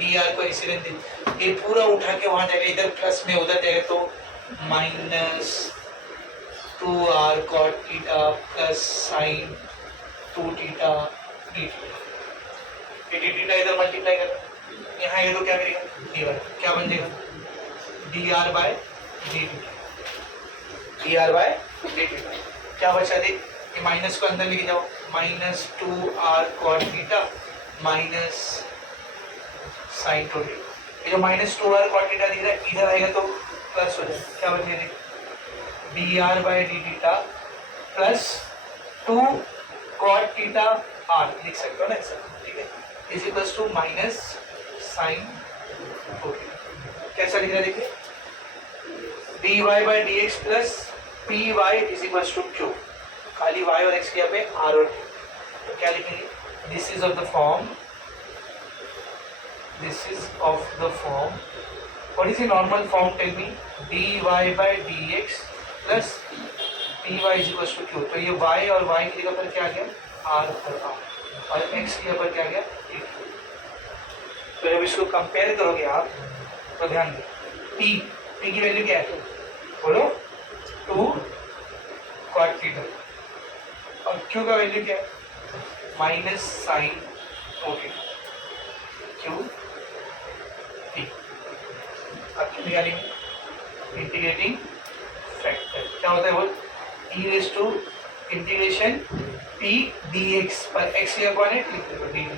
dr को इसी दिन ये पूरा उठा के वहाँ जाएगा, इधर प्लस में उधर जाएगा तो minus 2r cot theta plus sign 2 theta d theta. D theta इधर मल्टीप्लाई कर, यहाँ ये तो क्या करेगा? dy क्या बन जाएगा? dr by d theta, dr by d theta. क्या बचा? देख ये माइनस को अंदर लेके जाओ, minus 2r cot theta minus sine 2 theta. ये जो माइनस 2r cot थीटा दिख रहा है इधर आएगा तो प्लस हो जाएगा। क्या बचेगा? dr by d theta plus 2 cot theta r लिख सकते हो ना ऐसा। ठीक है, is equals to minus sine 2 theta. कैसा लिख रहा है देखिए? dy bye dx plus py is equals to q। खाली y और x के यहाँ पे r और t, तो क्या लिखेंगे? This is of the form, this is of the form, what is the normal form? Tell me. dy bye dx plus py is equals to q। तो ये y और y की जगह पर क्या आ गया? r और r, और x की जगह पर क्या आ गया? t। तो जब इसको कंपेयर करोगे आप तो ध्यान दो, p की वैल्यू क्या है? बोलो 2 cot थीटा, और q का वैल्यू क्या है? Minus sine 2 theta, q t। निकालेंगे इंटीग्रेटिंग फैक्टर क्या होता है वो e raise to integration p dx पर x का कोऑर्डिनेट लिख दो dt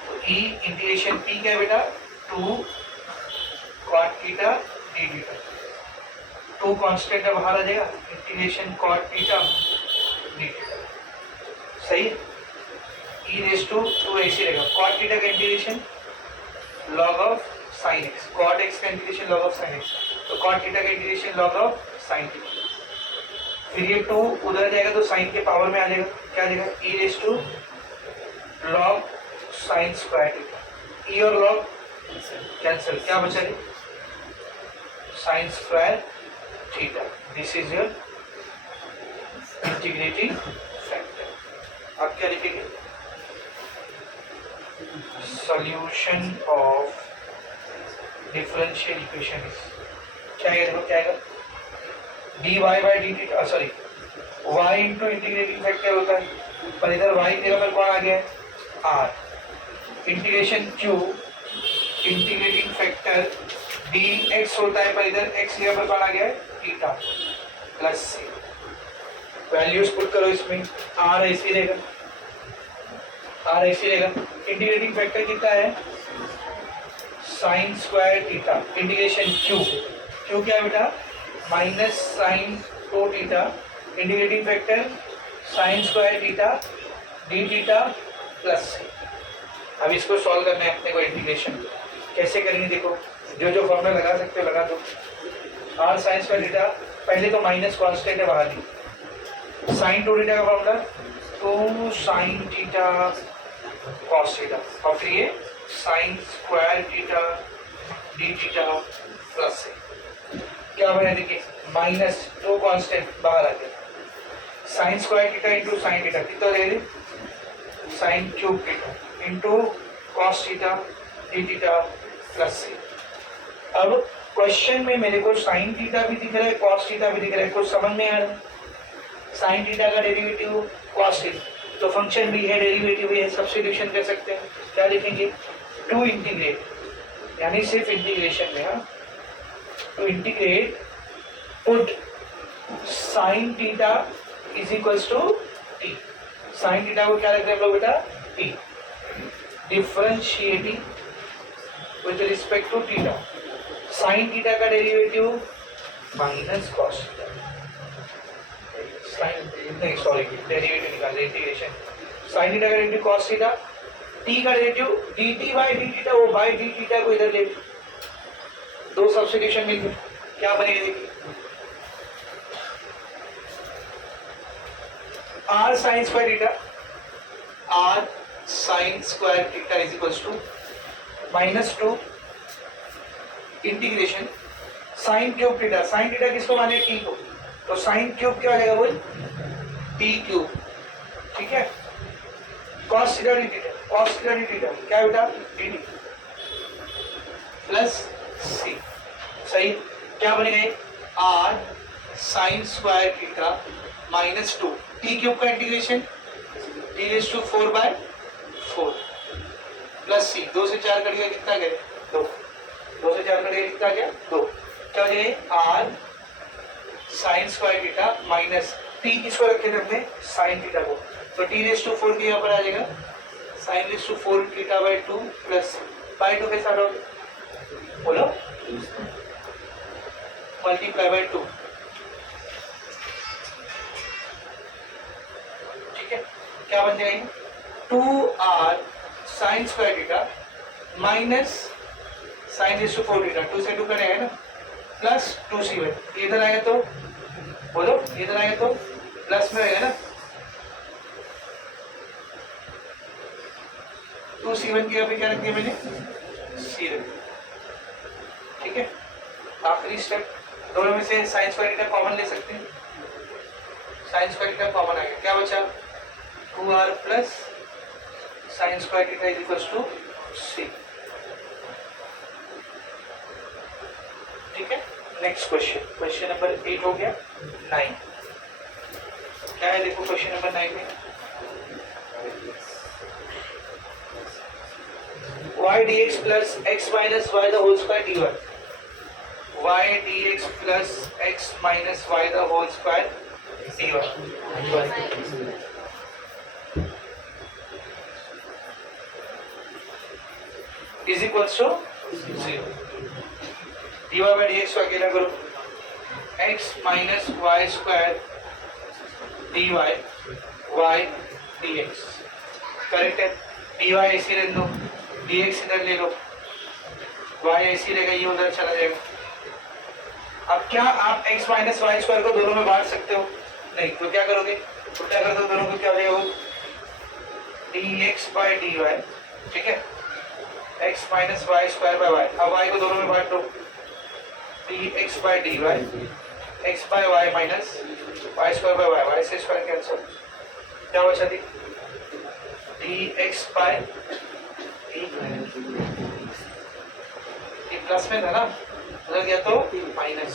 तो e इंटीग्रेशन p क्या है बेटा 2 cot theta d theta 2 constant है बाहर आ जाएगा integration cot theta d theta सही e रेज टू 2x रहेगा cot थीटा का integration log of sin x cot x का integration log of sin x तो cot थीटा का integration log of sin theta फिर ये 2 उधर जाएगा तो sin के पावर में आ जाएगा क्या आ जाएगा e raise to log sin square theta e और log कैंसिल क्या बचा है sin square theta this is your integrating factor आप क्या लिखेंगे solution of differential equation is क्या है देखो क्या आएगा dy by d theta sorry y into integrating factor होता है पर इधर y की जगह पर कौन आ गया है r integration q integrating factor dx होता है पर इधर x की जगह पर कौन आ गया है theta plus c values put करो इसमें r ऐसे रहेगा इंटीग्रेटिंग फैक्टर कितना है sine square theta integration q क्या है बेटा minus sine 2 theta integrating factor sine square theta d theta plus c अब इसको सॉल्व करना है अपने को इंटीग्रेशन कैसे करेंगे देखो जो जो फॉर्मूला लगा सकते हो लगा दो आर साइन स्क्वायर थीटा पहले तो माइनस कांस्टेंट है बाहर ही साइन 2 थीटा का formula 2 sine theta cos theta और फिर ये sine square theta d theta plus c क्या बना देखिए माइनस 2 कांस्टेंट बाहर आ गया sine square theta into sine theta कितना रहेगा sine cube theta into cos theta d theta plus c अब क्वेश्चन में मेरे को साइन थीटा भी दिख रहा है कॉस थीटा भी दिख रहा है कुछ समझ में आ रहा है साइन थीटा का डेरिवेटिव कॉस थीटा तो फंक्शन भी है डेरिवेटिव भी है सब्स्टिट्यूशन कर सकते हैं क्या लिखेंगे टू इंटीग्रेट यानी सिर्फ इंटीग्रेशन में हाँ to integrate put sin theta is equals to t sin theta को क्या रखते हैं हम लोग बेटा t differentiating with respect to theta sin theta का derivative minus cos theta sin नहीं सॉरी डेरिवेटिव निकाल रहे इंटीग्रेशन sin theta का डेरिवेटिव cos theta t का derivative dt by d theta वो by d theta को इधर ले दो सब्स्टिट्यूशन मिलकर क्या बनेगा देखिए r sin square theta r sin square theta is equals to -2 integration sin cube theta sin theta किसको माने t को तो sin क्यूब क्या हो जाएगा बोल t क्यूब ठीक है cos theta d theta cos theta d theta क्या बेटा dt प्लस c सही क्या बनेगा r sine square theta -2 t cube का integration t raise to 4/4 plus c 2 से 4 कटेगा कितना गया 2 2 से 4 कटेगा कितना गया 2 क्या हो जाएगा r sine square theta minus t किसको रखे थे हमने साइन थीटा को तो t रेज़ टू 4 के यहाँ पर आ जाएगा sine raise to 4 theta by 2 plus by 2 के साथ बोलो मल्टीप्लाई बाय 2 ठीक है क्या बन जाएगा 2r sine square theta minus sine raise to 4 theta 2 से 2 करेगा ना प्लस 2c1 इधर आएगा तो बोलो इधर आएगा तो प्लस में रहेगा ना 2c1 की यहाँ पे क्या रख दिया मैंने c रख दिया ठीक है आखिरी स्टेप दोनों में से साइन स्क्वायर थीटा कॉमन ले सकते हैं साइन स्क्वायर थीटा कॉमन आएगा क्या बचा 2r plus sine square theta is equals to c ठीक है नेक्स्ट क्वेश्चन नंबर 8 हो गया 9 क्या है देखो क्वेश्चन नंबर 9 में y dx plus x minus y the whole square dy. Y dx plus x minus y the whole square dy. Is equals to 0. dy by dx को अकेला करो, x minus y square dy y dx. Correct है. dy ऐसी रहने दो, dx इधर ले लो, y ऐसी रहेगा, ये उधर चला जाएगा. अब क्या आप x माइनस वाई स्क्वायर को दोनों में बांट सकते हो? नहीं. तो क्या करोगे? उल्टा कर दो, दोनों को क्या हो जाएगा? dx by dy. ठीक है. x minus y square by y. अब y को दोनों में बांट दो, dx by dy x by y minus y square by y. Y से स्क्वायर कैंसिल, क्या बचा थी? dx by ये प्लस में था ना, उधर गया तो minus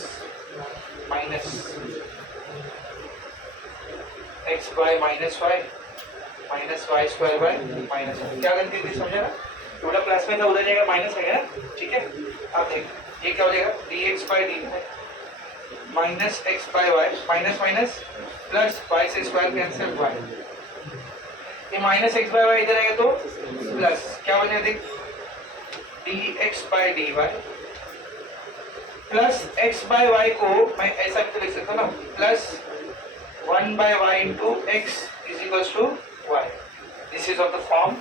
x by minus y square by minus. क्या गलती थी समझा ना? थोड़ा प्लस में था, उधर जाएगा माइनस है ना. ठीक है. आप देख ये क्या हो जाएगा? dx by dy minus x by y minus minus plus y से स्क्वायर कैंसिल y. ये माइनस x by y इधर आएगा तो प्लस, क्या हो जाएगा? देख dx by dy plus x by y को मैं ऐसा भी लिख सकता हूँ ना, plus 1 by y into x is equals to y. This is of the form.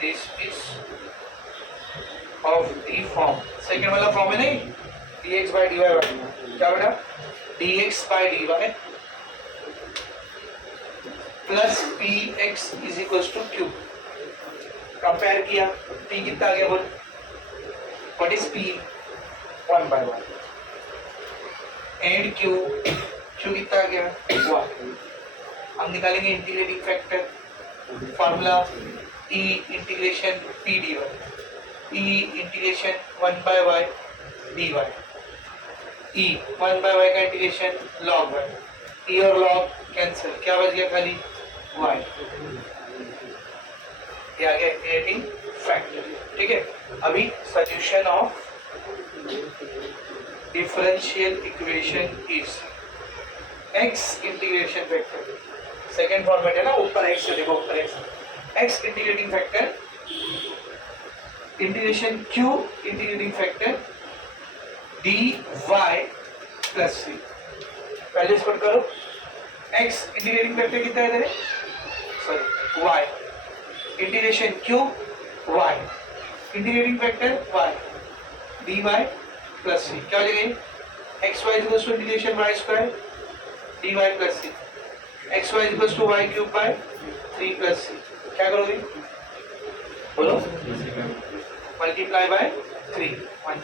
This is of the form. Second वाला फॉर्म है नहीं, dx by dy क्या बेटा? dx by dy plus px is equals to q. Compare किया, p कितना आ गया बोल? What is p? 1 by 1. And q कितना आ गया? 1. हम निकालेंगे integrating factor. Formula e integration p dy, e integration 1 by y dy, e 1 by y का इंटीग्रेशन log y, e और log कैंसिल, क्या बच गया? खाली y. ये आ गया इंटीग्रेटिंग फैक्टर. ठीक है. अभी solution of differential equation is x integration factor. Second format है ना, ऊपर x से देखो, ऊपर x integrating factor integration q integrating factor dy plus c. पहले इसको करो. x इंटीग्रेटिंग फैक्टर कितना है इधर? Sorry y integration q y integrating factor y dy plus c. क्या हो जाएगा? x y equals to integration y square dy plus c. x y equals to y cube by 3 plus c. क्या करोगे? बोलो. Multiply by 3. 1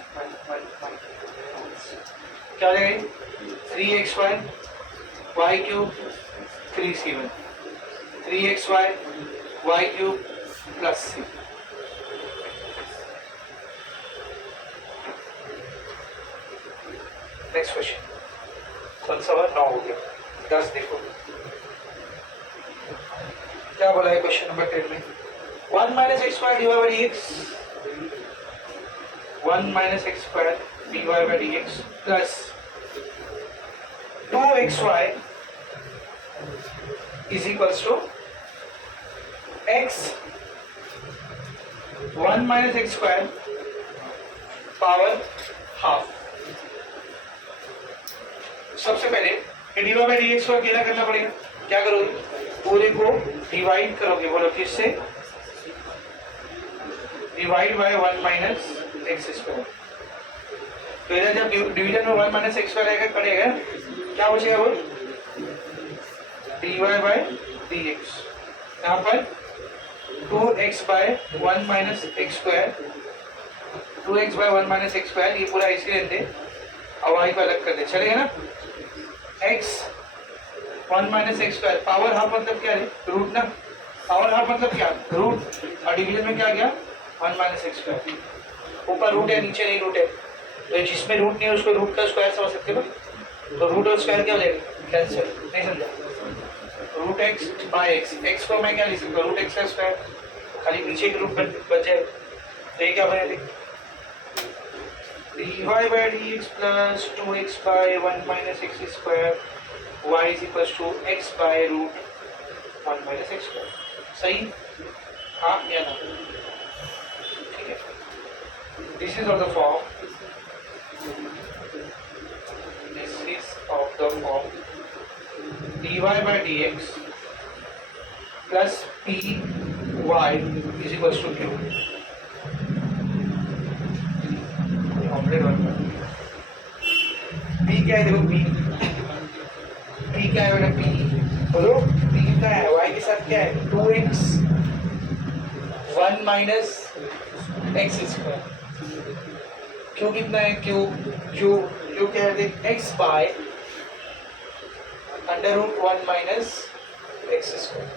क्या हो जाएगा? 3xy y cube 3c1 3xy y cube plus c. Next question. कौन सा 9 हो गया? 10 देखो क्या बोला है क्वेश्चन नंबर 10 में. 1 minus x square dy by dx 1 minus x square dy by dx plus 2xy is equals to x 1 minus x square power half. सबसे पहले dy by dx को अकेला करना पड़ेगा. क्या करोगे? पूरे को डिवाइड करोगे. बोलो किससे? Divide by 1 minus x square. तो इधर जब डिवीजन में 1 माइनस एक्स स्क्वायर आएगा पड़ेगा, क्या बचेगा? वो dy बाय dx. यहाँ पर 2x by 1 minus x square 2x by 1 minus x square, ये पूरा ऐसे रहते और y को अलग कर दे, चलेगा ना? x 1 minus x square power half मतलब क्या है? रूट ना. पावर हाफ मतलब क्या? रूट. और डिवीजन में क्या गया? 1 माइनस एक्स स्क्वायर. ऊपर रूट है, नीचे नहीं रूट है, तो जिसमें रूट नहीं है उसको रूट का स्क्वायर समझ सकते हो. तो रूट और स्क्वायर क्या हो जाएगा? कैंसिल. नहीं समझा? Root x by x. X को मैं क्या लिख सकता हूँ? रूट एक्स का स्क्वायर. खाली नीचे एक रूप बच जाए तो ये क्या बने dy by dx plus 2x by 1 minus x square y is equals to x by root 1 minus x square. सही? हाँ या ना? ठीक है. This is of the form. This is of the form dy by dx plus p y is equals to q. Omelette बनता है. p क्या है देखो p क्या है बेटा p बोलो p क्या है y के साथ क्या है 2x 1 minus x square. q कितना है q क्या है देख x by under root 1 minus x square.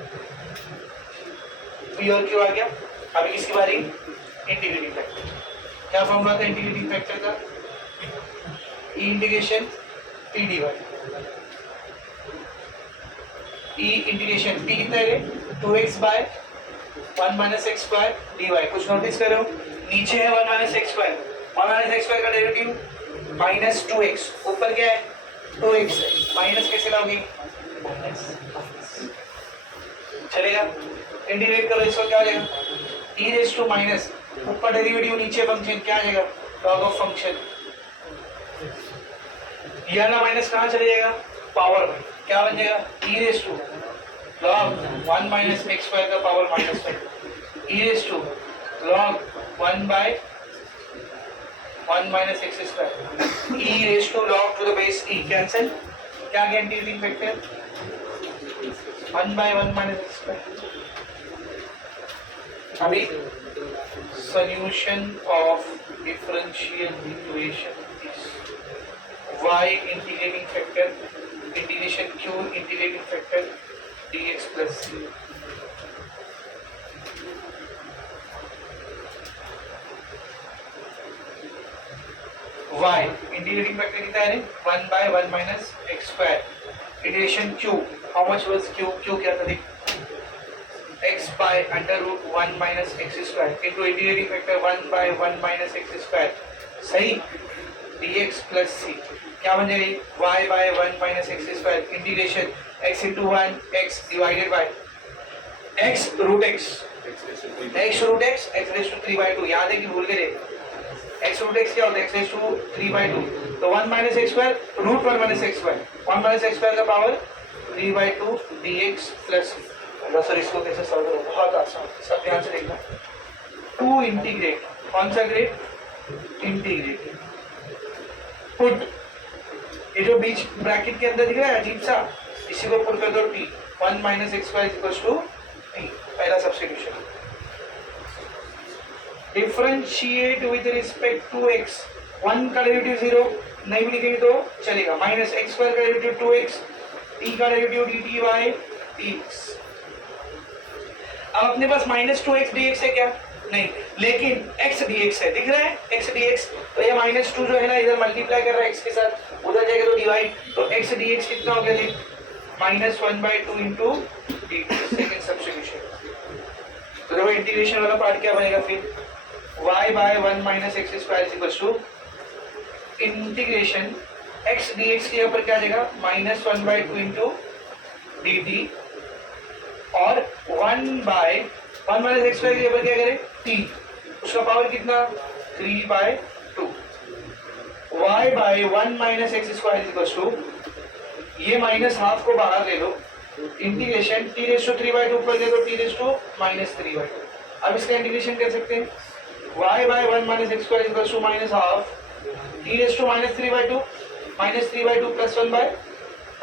p और q आ गया. अभी किसकी बारी इंटीग्रेटिंग फैक्टर. क्या फॉर्मूला था इंटीग्रेटिंग फैक्टर का e integration p dy. e integration p कितना है 2x by 1 minus x square dy. कुछ नोटिस करो नीचे है 1 minus x square. 1 minus x square का डेरिवेटिव minus 2x. ऊपर क्या है 2x है. माइनस कैसे लाओगे माइनस. चलेगा. इंटीग्रेट करो इसको क्या हो जाएगा e रेज़ टू माइनस ऊपर डेरिवेटिव नीचे फंक्शन क्या आ जाएगा लॉग ऑफ फंक्शन. या ना माइनस कहाँ चले जाएगा पावर में क्या बन जाएगा e raise to log 1 minus x square का power minus 5 e raise to log 1 by 1 minus x square e raise to log to the base e cancel. क्या गया integrating factor 1 by 1 minus x square. अभी solution of differential equation is y integrating factor integration q integrating factor dx plus c. y integrating factor कितना है 1 by 1 minus x square integration q. how much was q क्या था देख x by under root 1 minus x square into integrating factor 1 by 1 minus x square. सही. dx plus c क्या बन जाएगी y by 1 minus x square integration x into 1 x divided by x root x root x x raised to 3 by 2. याद है कि भूल गए x root x क्या होता है x raised to 3 by 2. तो 1 minus x square root 1 minus x square 1 minus x square का power 3 by 2 dx plus c. Sir इसको कैसे सॉल्व करो बहुत आसान. सब ध्यान से देखना. टू इंटीग्रेट कौन सा ग्रेड इंटीग्रेट पुट ये जो बीच ब्रैकेट के अंदर दिख रहा है अजीब सा इसी को पुट कर दो t 1 minus x square equals to t. पहला substitution. Differentiate with respect to x 1 का डेरिवेटिव 0 नहीं भी लिखेंगे तो चलेगा माइनस x स्क्वायर का डेरिवेटिव 2x t का डेरिवेटिव dt by dx. अब अपने पास माइनस 2x dx है क्या नहीं लेकिन x dx है दिख रहा है x dx. तो ये माइनस 2 जो है ना इधर मल्टीप्लाई कर रहा है x के साथ उधर जाएगा तो डिवाइड. तो x dx कितना हो गया देख minus 1 by 2 into dt. Second substitution. तो देखो इंटीग्रेशन वाला पार्ट क्या बनेगा फिर y by 1 minus x square is equals to integration x dx के ऊपर क्या आ जाएगा माइनस 1 by 2 इंटू dt और 1 by 1 minus x square के ऊपर क्या करें t उसका पावर कितना 3 by 2 y by 1 minus x square is equals to ये माइनस हाफ को बाहर ले लो integration t raise to 3 by 2 पर दे दो t raise to minus 3 by 2. अब इसका इंटीग्रेशन कर सकते हैं y by 1 minus x square is equals to minus half t raise to minus 3 by 2 minus 3 by 2 plus 1 by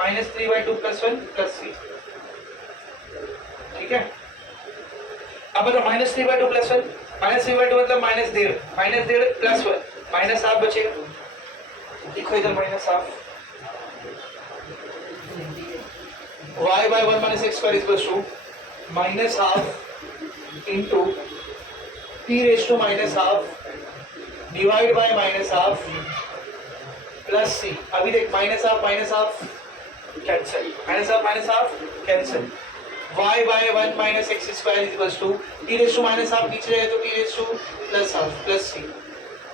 minus 3 by 2 plus 1 plus 3. ठीक है. अब बताओ minus 3 by 2 plus 1 minus 3 by 2 मतलब माइनस 1.5 प्लस 1 माइनस हाफ बचेगा. देखो इधर minus half y by 1 minus x square is equals to minus half into t raised to minus half divide by minus half plus c. अभी देख minus half cancel minus half cancel y by 1 minus x square is equals to t raised to minus half नीचे जाए तो t raised to plus half plus c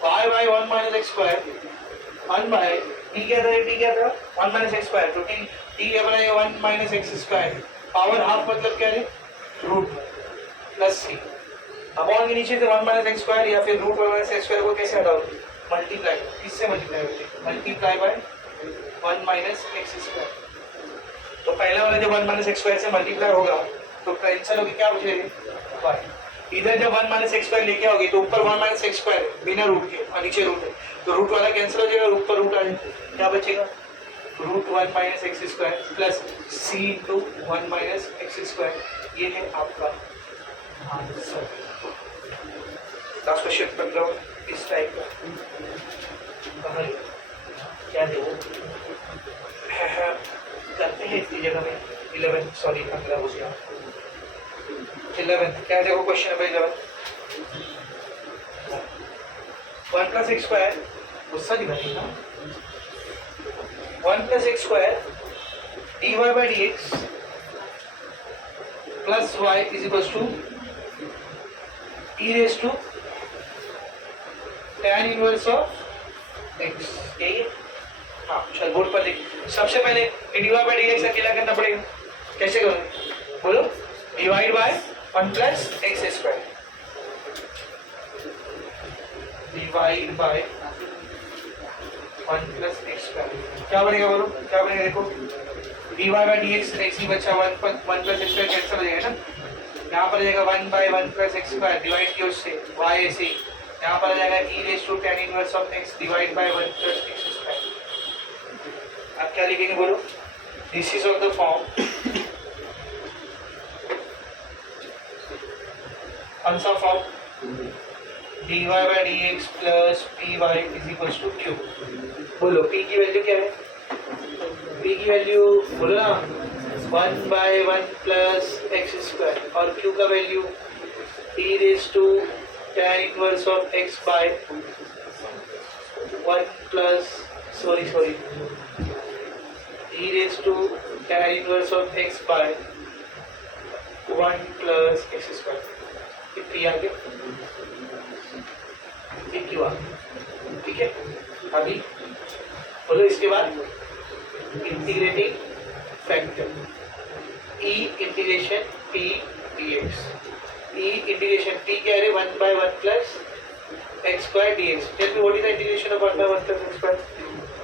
y by 1 minus x square 1 by t क्या था 1 minus x square तो t क्या बनेगा 1 minus x square power half मतलब क्या है रूट प्लस c अपॉन के नीचे से 1 minus x square या फिर रूट 1 minus x square को कैसे हटाओगे मल्टीप्लाई किससे मल्टीप्लाई होते multiply by 1 minus x square तो पहला वाला जब 1 minus x square से मल्टीप्लाई होगा तो कैंसिल होगी क्या बचेगा y इधर जब 1 minus x square लेके आओगे तो ऊपर 1 minus x square बिना रूट के और नीचे रूट है तो रूट वाला कैंसिल हो जाएगा ऊपर रूट आ जाएगा क्या बचेगा root 1 minus x square plus c into 1 minus x square ये है आपका आंसर लास्ट क्वेश्चन कर लो इस टाइप का क्या देखो करते हैं इतनी जगह में 11 सॉरी 15 हो गया 11 क्या देखो question number 11 1 plus x square गुस्सा दिखाई ना 1 plus x square dy by dx plus y is equals to e raised to tan inverse of x यही है हाँ चल बोर्ड पर लिख सबसे पहले dy by dx अकेला करना पड़ेगा कैसे करोगे बोलो divide by 1 plus x square divide by 1 plus x square क्या बनेगा बोलो क्या बनेगा देखो dy by dx x ही बचा 1 plus x square कैंसिल हो जाएगा ना यहाँ पर आ जाएगा 1 by 1 plus x square divide किया उससे y ऐसे यहाँ पर आ जाएगा e raised to tan inverse of x divide by 1 plus x square आप क्या लिखेंगे बोलो this is of the form कौन सा form dy by dx plus py is equals to q बोलो p की वैल्यू क्या है p की वैल्यू बोलो ना 1 by 1 plus x square और q का value e raised to tan inverse of x by 1 plus sorry e raised to tan inverse of x by 1 plus x square कितनी आ गया क्यों आ ठीक है अभी बोलो इसके बाद integrating factor e integration p dx e integration p क्या है 1 by 1 plus x square dx tell me what is the integration of 1 by 1 plus x square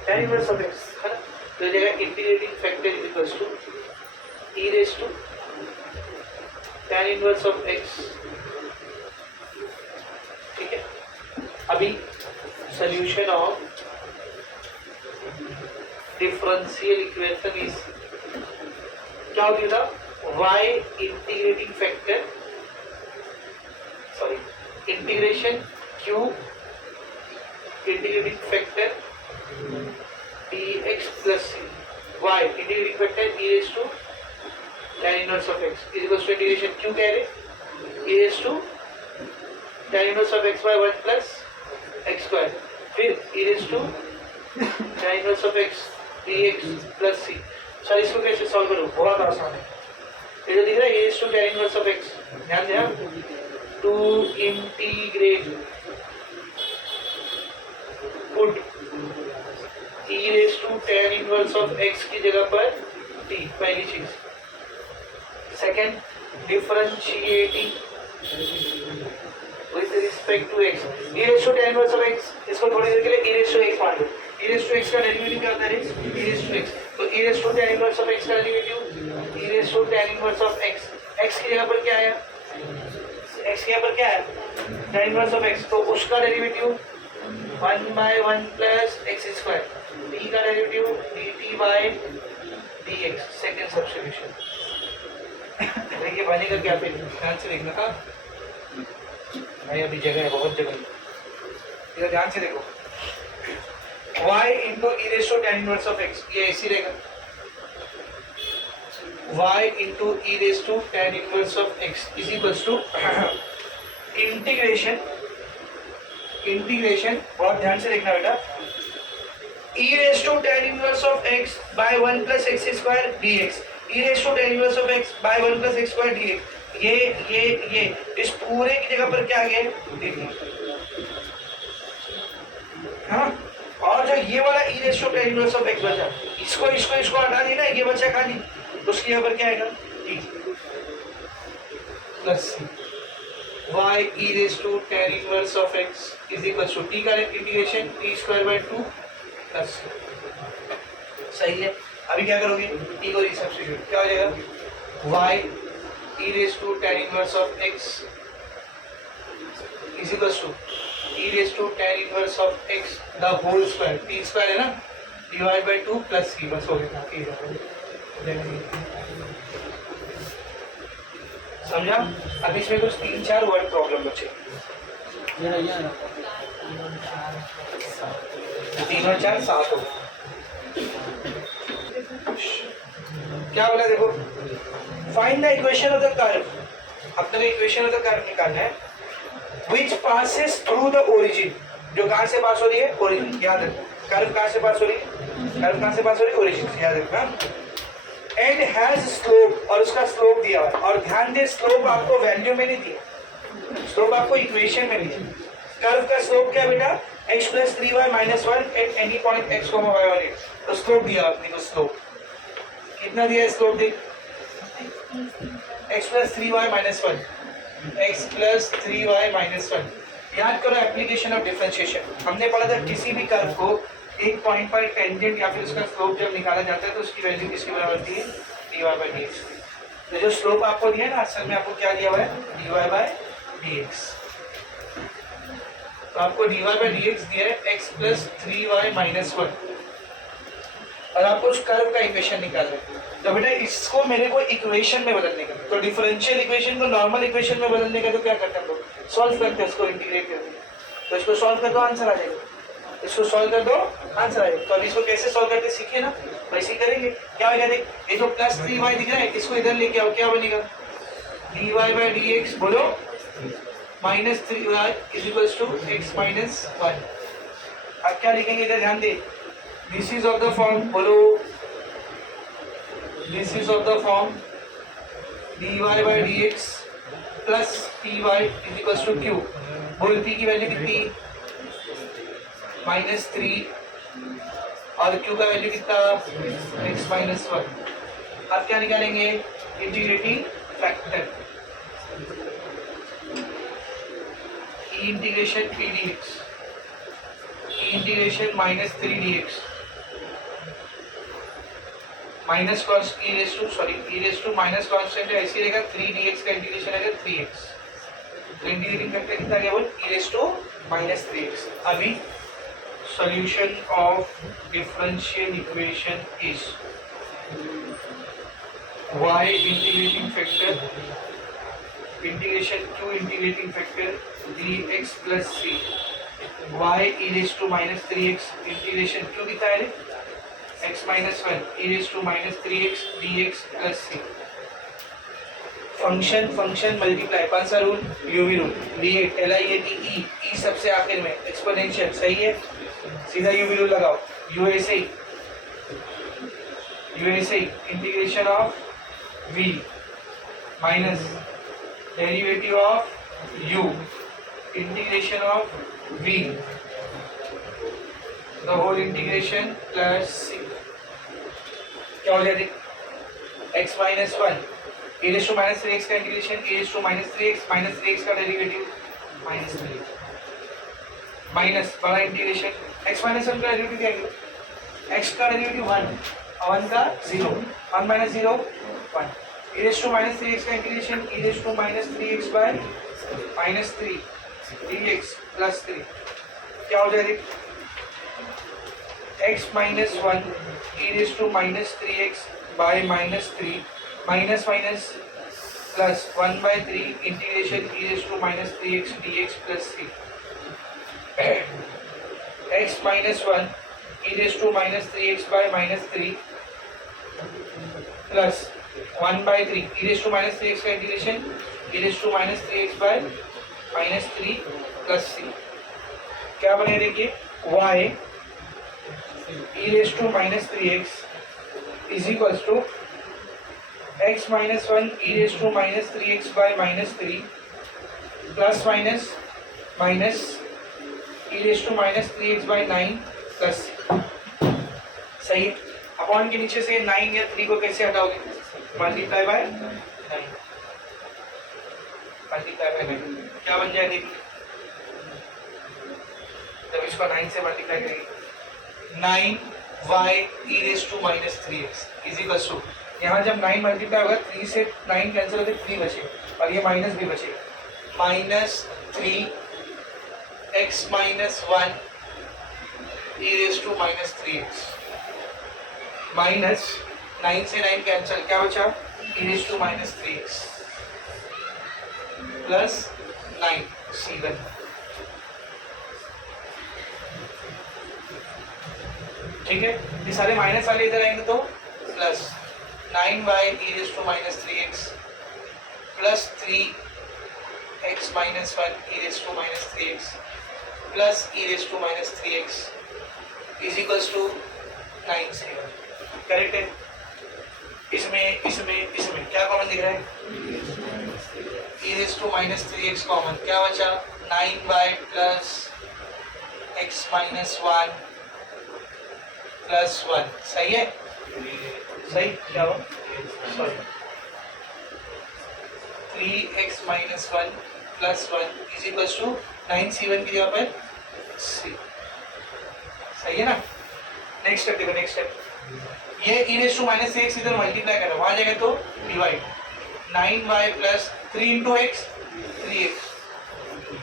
tan inverse of x है ना तो जगह integrating factor is equals to e raised to tan inverse of x ठीक है अभी solution of differential equation is क्या हो गया y integrating factor sorry integration q integrating factor dx plus c y integrating factor e raised to tan inverse of x is equals to integration q क्या है e raised to tan inverse of x by 1 plus x square फिर e raised to tan inverse of x dx plus c sir इसको कैसे solve करूं बहुत आसान है ये जो दिख रहा है e raised to tan inverse of x ध्यान देना to integrate put e raised to tan inverse of x की जगह पर t पहली चीज second differentiating with respect to x e raised to tan inverse of x इसको थोड़ी देर के लिए e raised to x मान लो e raised to x का डेरिवेटिव क्या होता है e raised to x तो e raised to tan inverse of x का derivative e raised to tan inverse of x x की जगह पर क्या आया x की जगह पर क्या है tan inverse of x तो उसका derivative 1 by 1 plus x square t का derivative dt by dx second substitution देखिए बनेगा क्या फिर ध्यान से देखना था भाई अभी जगह है बहुत जगह इधर ध्यान से देखो y into e raised to tan inverse of x ये ऐसी रहेगा y into e raised to tan inverse of x is equals to integration बहुत ध्यान से देखना बेटा e raised to tan inverse of x by 1 plus x square dx e raise to 10 inverse of x by 1 plus x square dx। ये इस पूरे की जगह पर क्या आ गया हाँ, और जो ये वाला e raise to 10 inverse of x बचा, इसको हटा दी ना, ये बचा खाली, उसकी जगह पर क्या आएगा t plus y e raise to 10 inverse of x is equal to t का integration t square by 2 plus. सही है। अभी क्या करोगे, t को रिसब्स्टिट्यूट, क्या हो जाएगा y e raise to 10 inverse of x is equal to e raise to 10 inverse of x the whole square, t square है ना, डिवाइड बाय 2 प्लस c, बस हो गया। समझा? अब इसमें कुछ 3-4 वर्ड प्रॉब्लम बचे, 3 और 4 7 हो। क्या बोला देखो, find the equation of the curve. अपने को इक्वेशन ऑफ द कर्व निकालना है which passes through the origin, जो कहां से पास हो रही है, ओरिजिन। याद रखो, कर्व कहां से पास हो रही है, कर्व कहां से पास हो रही है, ओरिजिन से। याद रखना। एंड हैज स्लोप, और उसका स्लोप दिया हुआ है, और ध्यान दे स्लोप आपको वैल्यू में नहीं दिया, स्लोप आपको इक्वेशन में दिया। कर्व का स्लोप क्या बेटा, x plus 3y minus 1 eight any point x, y on it. तो स्लोप दिया अपने को, स्लोप कितना दिया है, स्लोप देख, x plus 3y minus 1, x plus 3y minus 1। याद करो एप्लीकेशन ऑफ डिफरेंशिएशन, हमने पढ़ा था किसी भी कर्व को एक पॉइंट पर टेंजेंट या फिर उसका स्लोप जब निकाला जाता है तो उसकी वैल्यू किसके बराबर होती है, dy बाई dx। तो जो स्लोप आपको दिया ना, असल में आपको क्या दिया हुआ है, dy बाई dx। तो आपको dy बाई dx दिया है x प्लस 3y माइनस 1, और आपको उस कर्व का इक्वेशन निकालना है। तो बेटा इसको मेरे को इक्वेशन में बदलने का, तो डिफरेंशियल इक्वेशन को नॉर्मल इक्वेशन में बदलने का तो क्या करते हैं हम लोग, सॉल्व करते हैं, इसको इंटीग्रेट करते हैं। तो इसको सॉल्व कर दो, आंसर आ जाएगा, इसको सॉल्व कर दो, आंसर आ जाएगा। तो अभी इसको कैसे सॉल्व करते सीखिए ना, वैसे करेंगे। क्या होगा देख, ये जो प्लस 3y दिख रहा है, इसको इधर लेके आओ, क्या बनेगा, dy बाई dx, बोलो, minus 3y is equals to x minus 1। अब क्या लिखेंगे इधर, ध्यान दे, this is of the form, बोलो, this is of the form dy by dx plus py is equals to q। बोल p की वैल्यू कितनी, -3, और q का वैल्यू कितना, x माइनस 1। अब क्या निकालेंगे, integrating factor, e integration p dx, e integration -3 dx minus cons e raise to minus constant है, ऐसे रहेगा, 3 dx का इंटीग्रेशन आएगा 3x। तो इंटीग्रेटिंग फैक्टर कितना गया, बोल, e raise to minus 3x। अभी solution of differential equation is y integrating factor, integration q integrating factor dx plus c, y e raise to minus 3x, integration q कितना है, x minus 1 e raise to minus 3x dx plus c। Function multiply, कौन सा rule, UV rule, LIATE, LIATE, e सबसे आखिर में, exponential, सही है, सीधा यूवी रूल लगाओ, USA integration of v minus derivative of u integration of v the whole integration plus c। क्या हो जाएगा, x minus 1 e raise to minus 3x का integration, e raise to minus 3x का derivative minus 3 minus बड़ा integration, x minus 1 का derivative क्या है, x का डेरिवेटिव 1 और 1 का 0, 1 minus 0 1, e raise to minus 3x का integration, e raise to minus 3x by minus 3 dx plus 3। क्या हो जाएगा, x minus 1 e raise to minus 3x by minus 3 minus minus plus 1 by 3 integration e raise to minus 3x dx plus 3। x minus 1 e raise to minus 3x by minus 3 plus 1 by 3 e raise to minus 3x का integration, e raise to minus 3x by minus 3 plus 3। क्या बने देखिए, y e raise to minus 3x is equals to x minus 1 e raised to minus 3x by minus 3 plus minus minus e raised to minus 3x by 9 plus, सही है। Upon के नीचे से 9 या 3 को कैसे हटाओगे? मल्टीप्लाई बाय 9, मल्टीप्लाई बाय 9 क्या बन जाएगी? जब इसको 9 से मल्टीप्लाई करेंगे 9y e raised to minus 3x is equals to, यहाँ जब 9 मल्टीप्लाई होगा 3 से 9 कैंसिल होते 3 बचेगा और ये माइनस भी बचेगा, minus 3x minus 1 e raised to minus 3x minus 9 से 9 कैंसिल, क्या बचा? e raised to minus 3x plus 9 c1। ठीक है, ये सारे माइनस वाले इधर आएंगे तो plus 9y e raised to minus 3x plus 3x minus 1 e raised to minus 3x plus e raised to minus 3x is equals to 9 से। Correct है? इसमें क्या कॉमन दिख रहा है? e raised to minus 3x common, क्या बचा? 9y plus x minus 1 plus 1, सही है? सही क्या हो? Sorry 3x minus 1 plus 1 is equals to 9c1 की जगह पर c, सही है ना? नेक्स्ट स्टेप देखो, नेक्स्ट स्टेप ये e raised to minus 3x इधर मल्टीप्लाई करो, वहां जाएगा तो divide 9y plus 3 into x 3x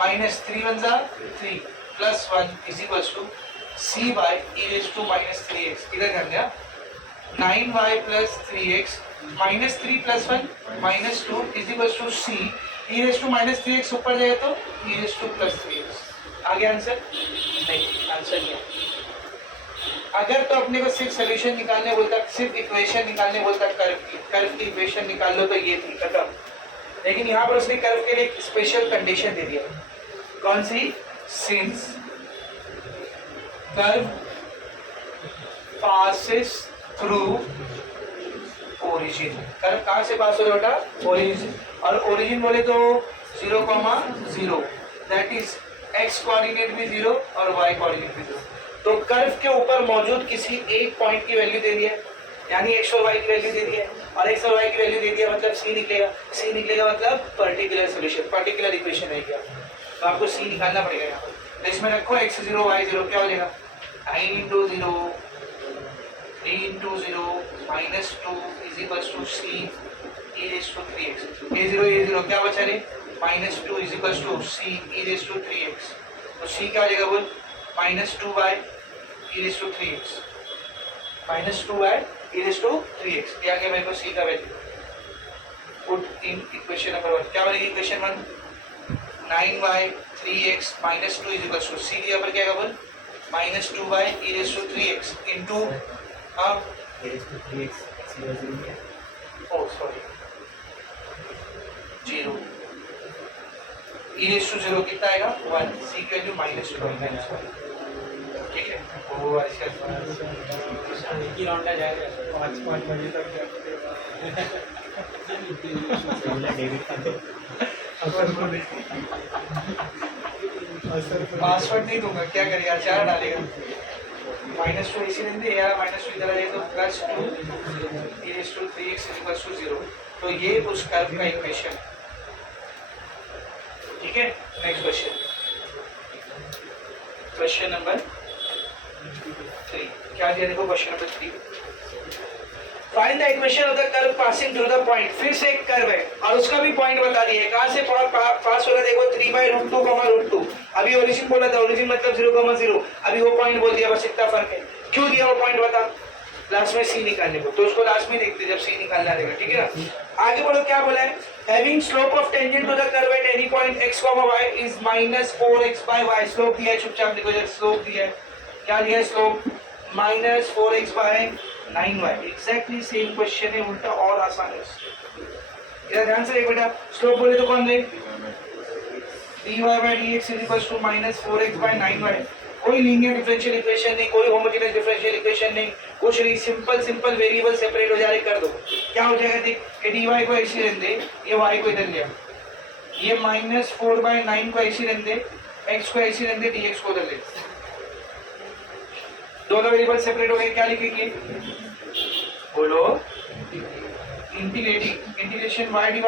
minus 3 1 जा 3 plus 1 is equals to c by e raised to minus 3x, इधर ध्यान दिया 9y plus 3x minus 3 plus 1 minus 2 is equals to c e raised to minus 3x ऊपर जाएगा तो e raised to plus 3x। आगे answer नहीं, answer नहीं। अगर तो अपने को सिर्फ सोल्यूशन निकालने बोलता, सिर्फ इक्वेशन निकालने बोलता कर्व की इक्वेशन निकाल लो तो ये थी खत्म, लेकिन यहाँ पर उसने कर्व के लिए एक स्पेशल कंडीशन दे दिया। कौन सी? Since curve passes through origin, curve कहाँ से पास हो रहा है बेटा? ओरिजिन, और ओरिजिन बोले तो 0,0, दैट इज x कोऑर्डिनेट भी 0 और y कोऑर्डिनेट भी 0। तो कर्व के ऊपर मौजूद किसी एक पॉइंट की वैल्यू दे दी है, यानी x और y की वैल्यू दे दी है, और x और y की वैल्यू दे दी है मतलब c निकलेगा, c निकलेगा मतलब पर्टिकुलर सोल्यूशन, पर्टिकुलर इक्वेशन है क्या, तो आपको c निकालना पड़ेगा यहाँ पर। तो इसमें रखो x0 y0, क्या हो जाएगा? 9 into 0 3 into 0 minus 2 is equals to c e raised to 3x, a0 क्या बचा रे? minus 2 is equals to c e raised to 3x, तो c क्या हो जाएगा बोल? minus 2 by e raised to 3x, minus 2 by e raised to 3x, ये आ गया मेरे को c का value. Put in equation number 1, क्या बनेगी equation 1? 9y 3x minus 2 is equals to c के ऊपर क्या होगा बोल? minus 2 by e raised to 3x into e raised to 3x x equals 0, oh sorry 0, e raised to 0 कितना आएगा? 1, c की वैल्यू minus 2 minus 1, ठीक है? वो इसका एक ही राउंड आ जाएगा 5 बजे तक डेबिट कार्ड पासवर्ड नहीं दूंगा, क्या करेगा? 4 डालेगा, -2 इसी लेंगे या -2 इधर आ जाए तो +2 e raised to 3x equals to 0, तो ये उस कर्व का इक्वेशन, ठीक है? नेक्स्ट क्वेश्चन, क्वेश्चन नंबर 3 क्या दिया देखो, question number 3 find the equation of the curve passing through the point. फिर से एक कर्व है और उसका भी पॉइंट बता दिया है, कहां से पास हो रहा है देखो 3/√2, अभी ओरिजिन बोला था, ओरिजिन मतलब 0,0, अभी वो पॉइंट बोल दिया, बस इतना फर्क है। क्यों दिया वो पॉइंट बता, लास्ट में सी निकालने को, तो उसको लास्ट में देखते जब सी निकालना रहेगा, ठीक है ना? आगे बढ़ो, क्या बोला है? Having slope of tangent to the curve at any point x, y is -4x/y, slope दिया है, चुपचाप लिखो, जब स्लोप दिया है, क्या दिया है slope? -4x/9y, exactly same question है, उल्टा और आसान है। इधर ध्यान से देख बेटा, स्लोप बोले तो कौन दे? dy/dx is equals to -4x/9y, कोई लीनियर डिफरेंशियल इक्वेशन नहीं, कोई होमोजेनियस डिफरेंशियल इक्वेशन नहीं, कुछ नहीं, सिंपल सिंपल वेरिएबल सेपरेट हो जा रहे, कर दो। क्या हो जाएगा देख, ये dy को ऐसे रहने दे, ये y को इधर लिया, ये -4/9 को ऐसे रहने दे, x को ऐसे रहने दे, dx को उधर ले, दोनों वेरिएबल सेपरेट हो गए। क्या लिखेंगे बोलो, integration y dy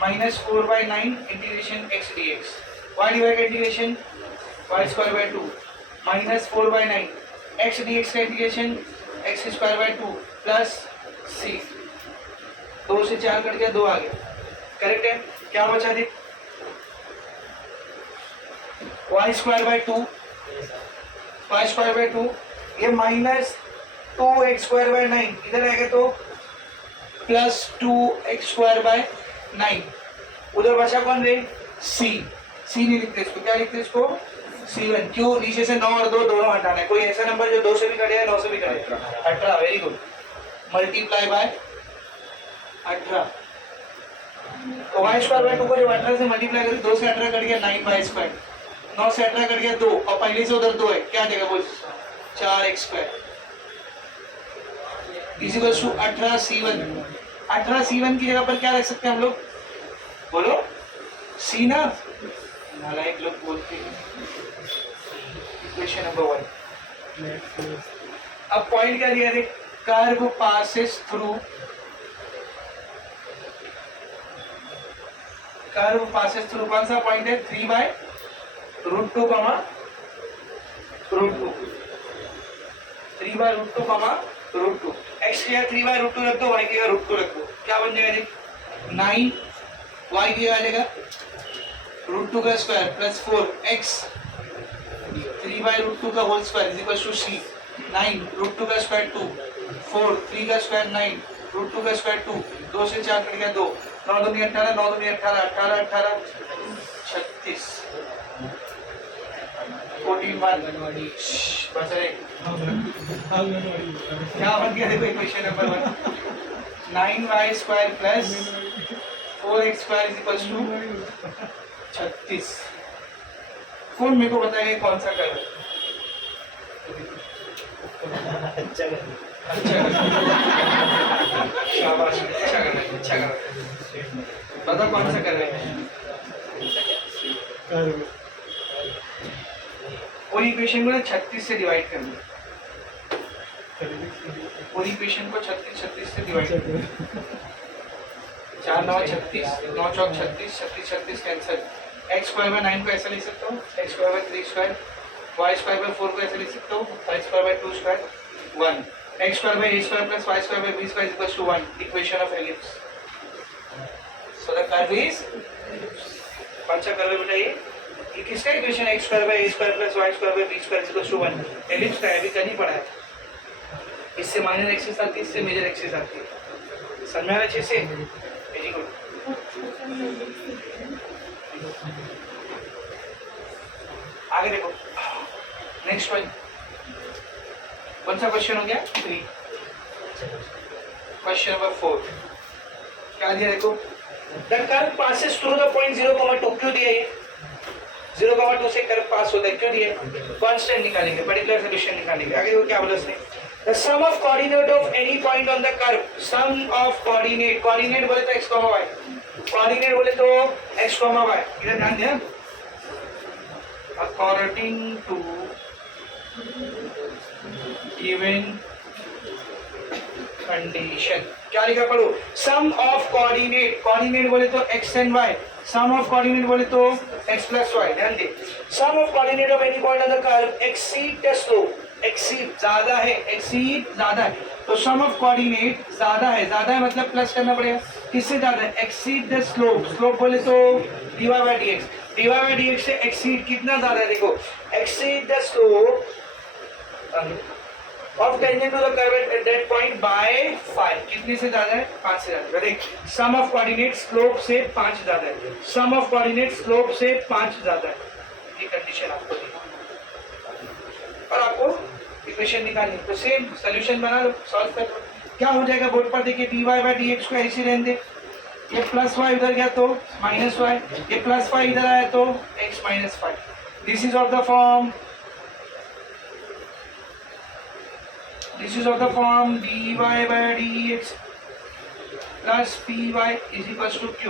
-4/9 integration x dx, y dy का इंटीग्रेशन y²/2 -4/9 x dx का इंटीग्रेशन x²/2 प्लस c, 2 से 4 कट गया, 2 आ गया, करेक्ट है। क्या बचा देख, y²/2 ये -2x²/9 इधर आएगा तो +2x²/9, उधर बचा कौन रे, c नहीं लिखते इसको, क्या लिखते इसको, C1। क्यों, नीचे से 9 और 2 दोनों हटाना है, कोई ऐसा नंबर जो 2 से भी कटे या 9 से भी कटे, 18, वेरी गुड, मल्टीप्लाई बाय 18, तो y²/2 को जब 18 से मल्टीप्लाई करें, 2 से 18 कट गया 9y², 9 से 18 कट गया 2, और पहले से उधर 2 है, क्या देगा बोल, 4x² equals to 18c1। 18c1 की जगह पर क्या रख सकते हैं हम लोग, बोलो c ना, नालायक लोग बोलते हैं। इक्वेशन नंबर 1, अब पॉइंट क्या दिया है, curve passes through, curve passes through, कौन सा पॉइंट है, 3/√2, 3/√2, x की जगह 3/√2 रख दो, y की जगह √2 रख दो, क्या बन जाएगा, 9 y की जगह आ जाएगा √2 का स्क्वायर प्लस 4x 3/√2 का whole square equals to c, 9 √2 का स्क्वायर 2, 4 3 का स्क्वायर 9 √2 का स्क्वायर 2, 2 से 4 कट गया 2, 9 दूनी 18, 9 दूनी 18, 18 18 36, 14 1 बच रहे, क्या बन गया देखो equation number 1, 9y² plus 4x² equals to 36। कौन मेरे को बताएगा कौन सा कर्व, अच्छा शाबाश, अच्छा कर, बता कौन सा कर्व है, पूरी इक्वेशन को 36 से डिवाइड कर दो, पूरी इक्वेशन को 36 से डिवाइड कर दो, 4 9 36, 9 4 36, 36 कैंसिल, x²/9 को ऐसा लिख सकता हूँ, x²/3², y²/4 को ऐसा लिख सकता हूँ, y²/2² 1, x²/a² plus y²/b² equals to 1, equation of ellipse. So the curve is, कौन सा कर्व है बेटा ये किसका इक्वेशन है, x²/a² plus y²/b² equals to 1, ellipse का है, अभी कल ही पढ़ा है। इससे माइनर एक्सिस आती है, इससे मेजर एक्सिस आती है, समझ में आ रहा है अच्छे से, वेरी गुड। आगे देखो, नेक्स्ट वन, कौन सा क्वेश्चन हो गया, 3, क्वेश्चन नंबर 4, क्या दिया देखो, the curve passes through the point 0,2, क्यों दिया ये, 0,2 से कर्व पास होता है, क्यों दिया, कांस्टेंट निकालेंगे, पर्टिकुलर सॉल्यूशन निकालेंगे। आगे देखो क्या बोला उसने, the sum of coordinate of any point on the curve, sum of coordinate, coordinate बोले तो x, y, coordinate बोले तो x, y, इधर ध्यान देना, according to given condition, क्या लिखा पढ़ो, sum of coordinate, coordinate बोले तो x and y, sum of coordinate बोले तो x plus y, ध्यान दे, sum of coordinate of any point on the curve exceed the slope, exceed ज्यादा है, एक्सीड ज्यादा है, तो सम ऑफ कोऑर्डिनेट ज्यादा है मतलब प्लस करना पड़ेगा, किससे ज्यादा है, एक्सीड द स्लोप, स्लोप बोले तो dy/dx, dy/dx से एक्सीड कितना ज्यादा है, देखो exceed the slope of tangent to the curve at that point by 5, कितने से ज्यादा है, 5 से ज्यादा, देख सम ऑफ कोऑर्डिनेट स्लोप से 5 ज्यादा है, सम ऑफ कोऑर्डिनेट स्लोप से 5 ज्यादा है, ये कंडीशन आपको दी और आपको इक्वेशन निकालनी, तो सेम सॉल्यूशन बना लो, सॉल्व कर लो, क्या हो जाएगा बोर्ड पर देखिए, dy/dx को ऐसे रहने दे, ये प्लस y उधर गया तो माइनस y, ये प्लस y इधर आया तो x - 5, this is of the form This is of the form dy by dx plus py is equals to q.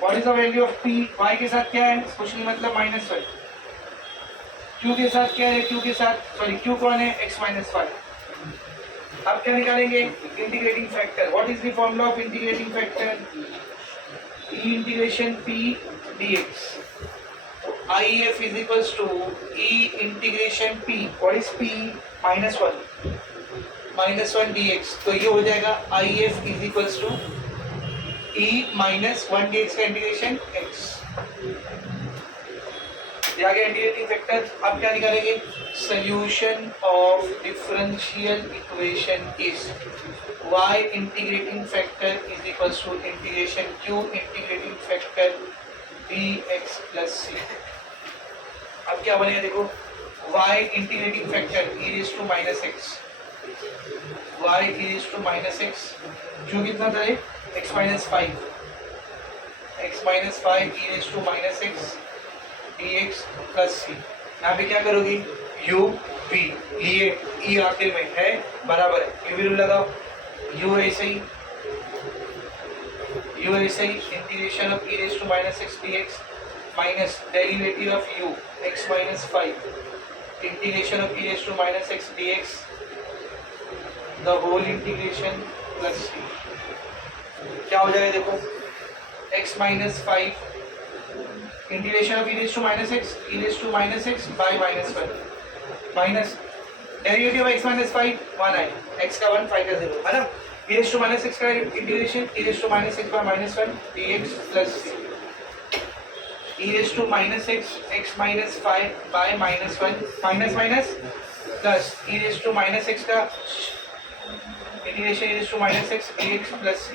What is the value of p? y के साथ क्या है? कुछ नहीं, मतलब -1. q के साथ क्या है? q के साथ सॉरी q कौन है? x - 5. अब क्या निकालेंगे? Integrating factor. What is the formula of integrating factor? e integration p dx. IF is equals to e integration p. What is p? -1 dx. तो ये हो जाएगा IF is equals to e -1 dx का integration x. ये आ गया integrating factor. अब क्या निकालेंगे? Solution of differential equation is y integrating factor is equals to integration q integrating factor dx plus c. अब क्या बनेगा? देखो, y integrating factor e raised to -x, y e raised to -x, जो कितना था? x - 5, x - 5 e raised to -x dx plus c. यहाँ पे क्या करोगी? u v लिए e आखिर में है बराबर है, u विल लगाओ, u ऐसे ही integration of e raised to -x dx minus derivative of u x - 5 integration of e raised to -x dx the whole integration plus c. क्या हो जाएगा? देखो, x - 5 integration of e raised to -x by -1 minus derivative x - 5 1 है, x का 1 5 का 0 है ना. e raised to -x का integration e raised to -x by -1 dx plus c. e raised to -x x - 5 by -1 minus plus e raised to -x का integration e raised to -x dx plus c.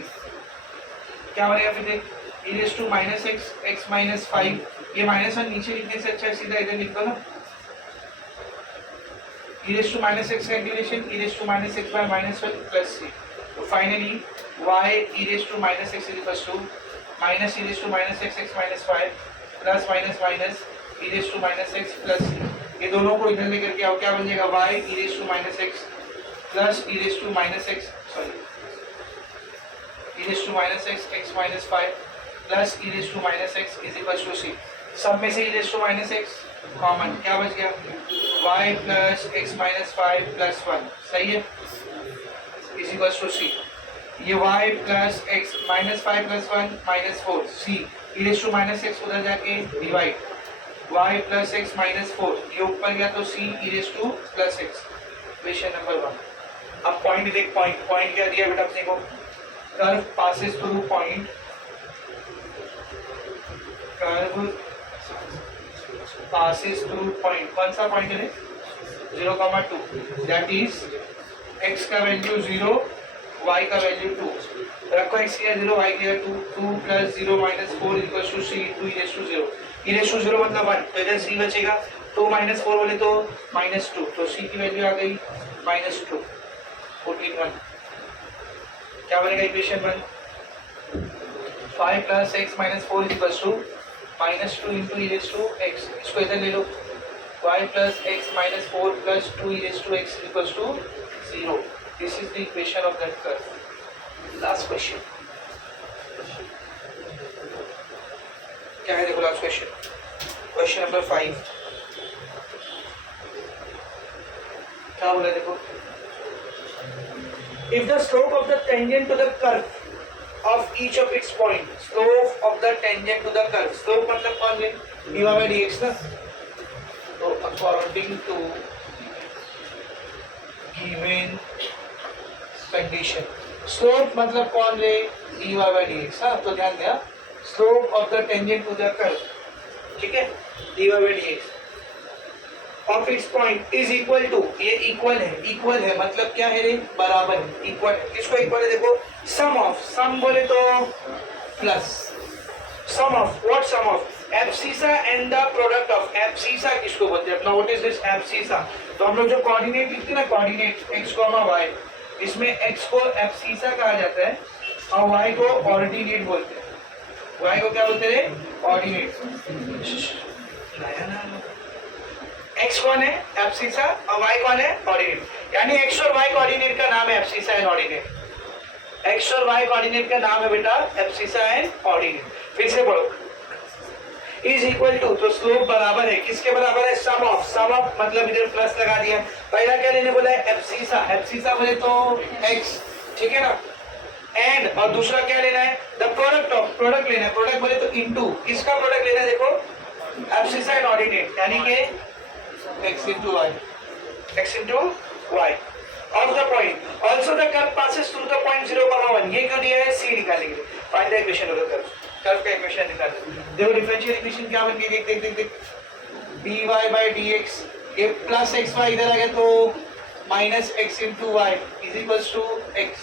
क्या बनेगा फिर? देख, e raised to -x x - 5, ये -1 नीचे लिखने से अच्छा है सीधा इधर लिख दो ना. e raised to -x का integration e raised to -x by -1 plus c. तो finally y e raised to -x is equals to minus e raised to -x x - 5 plus minus e raised to -x plus c. ये दोनों को इधर लेकर के आओ. क्या बन जाएगा? y e raised to -x plus e raised to -x sorry e raised to -x x - 5 plus e raised to -x is equals to c. सब में से e raised to -x common, क्या बच गया? y plus x - 5 plus 1. सही है, is equals to c. ये y plus x -5 plus 1 -4 c e raised to -x उधर जाके डिवाइड y प्लस x -4 ये ऊपर गया तो c e raised to plus x. Question number 1. अब पॉइंट देख, पॉइंट क्या दिया बेटा अपने को? Curve passes through point, curve passes through point. कौन सा पॉइंट है? 0,2. दैट इज x का वैल्यू 0, y का वैल्यू 2. रखो x की 0, y की 2. 2 plus 0 minus 4 equals to c. 2 e raised to 0. e raised to 0 मतलब 1, तो इधर c बचेगा. 2 माइनस 4 बोले तो -2, तो c की वैल्यू आ गई -2. 14 क्या बनेगा? Equation 1. 5 plus x minus 4 is equals to -2 into e raised to x. इसको इधर ले लो. y plus x minus 4 plus 2 e raised to x equals to 0. This is the equation of that curve. Last question. क्या है? देखो last question. Question number 5. क्या बोला? देखो, if the slope of the tangent to the curve of each of its point, slope of the tangent to the curve, slope मतलब कौन है? dy by dx ना. तो according to given condition, slope मतलब कौन ले? dy by dx. हाँ, तो ध्यान दिया, slope of the tangent to the curve, ठीक है, dy by dx of its point is equal to, ये इक्वल है मतलब क्या है रे? बराबर है, इक्वल है. किसको इक्वल है? देखो, सम ऑफ, सम बोले तो plus, sum of, what sum of? Abscissa and the product of. Abscissa किसको बोलते हैं? अपना व्हाट इज दिस एब्सिसा? तो हम लोग जो कोऑर्डिनेट लिखते हैं ना, कोऑर्डिनेट x, y, इसमें x को एब्सिसा कहा जाता है और y को ऑर्डिनेट बोलते हैं. y को क्या बोलते हैं? ऑर्डिनेट. x कौन है? एब्सिसा और y कौन है? ऑर्डिनेट. यानी एक्स और वाई कोऑर्डिनेट का नाम है एब्सिसा एंड ऑर्डिनेट। एक्स और वाई कोऑर्डिनेट का नाम है बेटा एब्सिसा एंड ऑर्डिनेट। फिर से पढ़ो, इज इक्वल टू, तो स्लोप बराबर है किसके बराबर है, सम ऑफ मतलब इधर प्लस लगा दिया। पहला क्या लेने बोला है, एब्सिसा, एब्सिसा बोले तो एक्स, ठीक है ना, एंड और दूसरा क्या लेना है, द प्रोडक्ट ऑफ, प्रोडक्ट लेना है, प्रोडक्ट बोले तो इनटू, किसका प्रोडक्ट लेना है, देखो एब्सिसा एंड ऑर्डिनेट, यानी कि x into y, x into y of the point, also the curve passes through the point 0,1, ये क्यों दिया है, c निकालेंगे, find the equation of the curve, curve का इक्वेशन निकाल। देखो डिफरेंशियल इक्वेशन क्या बन गई, देख देख देख देख, dy by dx, ये प्लस एक्स वाई इधर आ गया तो minus x into y is equals to x,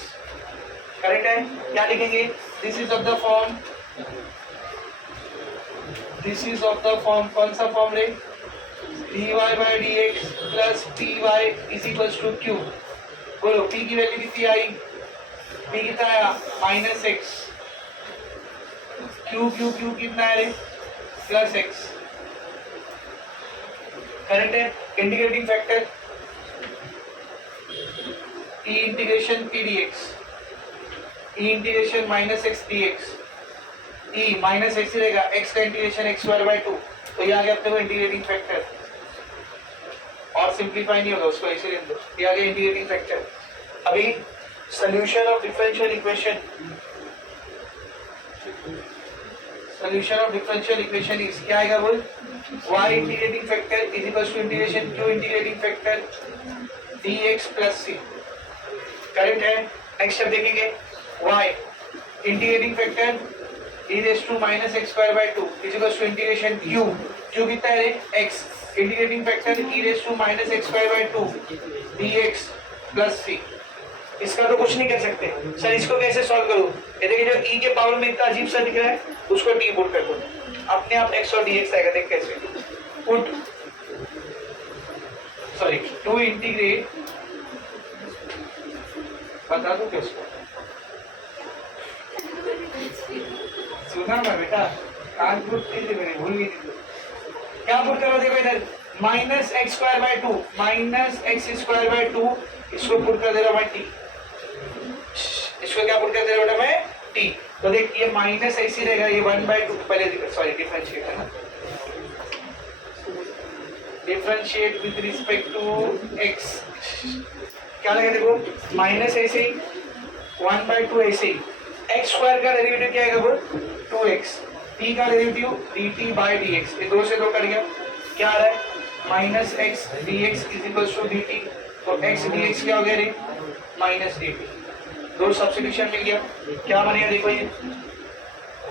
correct है। क्या लिखेंगे, this is of the form, this is of the form, कौन सा फॉर्म रे, dy by dx plus py is equals to q, बोलो p की वैल्यू कितनी आई, p कितना आया minus x, q q q कितना है रे, प्लस एक्स, करेक्ट है। Integrating factor e integration p dx, e integration minus x dx, e minus x रहेगा, x का इंटीग्रेशन x स्क्वायर बाय 2, तो ये आ गया अपने को इंटीग्रेटिंग फैक्टर, और सिंप्लीफाई नहीं होगा उसको ऐसे लिख दो, ये आ गया इंटीग्रेटिंग फैक्टर। अभी solution of differential equation, solution of differential equation is क्या आएगा, बोल y integrating factor is equals to integration q integrating factor dx plus c, correct है। नेक्स्ट स्टेप देखेंगे, y integrating factor e raise to minus x square by 2 is equals to integration q, q कितना है x, integrating factor e raise to minus x square by 2 dx plus c। इसका तो कुछ नहीं कर सकते sir, इसको कैसे सॉल्व करूं, ये देखिए जो e के पावर में इतना अजीब सा दिख रहा है उसको t पुट कर दो, अपने आप x और dx आएगा, देख कैसे पुट, सॉरी टू इंटीग्रेट, बता दो कैसे, सुना ना बेटा, कान पुट थी मैंने भूल गई थी, क्या पुट करो, देखो इधर minus x square by 2, minus x square by 2, इसको पुट कर दे रहा मैं t, इसको क्या पुट कर दे रहा बेटा मैं t, तो देख ये माइनस ऐसी रहेगा, ये 1/2, पहले सॉरी डिफरेंशिएट है ना, differentiate with respect to x, क्या लगेगा देखो माइनस ऐसे ही 1/2 ऐसे ही, x स्क्वायर का डेरिवेटिव क्या आएगा बोल 2x, t का डेरिवेटिव dt बाय dx, ये दो से दो कर गया, क्या आ रहा है minus x dx is equal to dt, तो x dx क्या हो गया रे माइनस dt, दो सब्स्टिट्यूशन मिल गया, क्या बनेगा देखो ये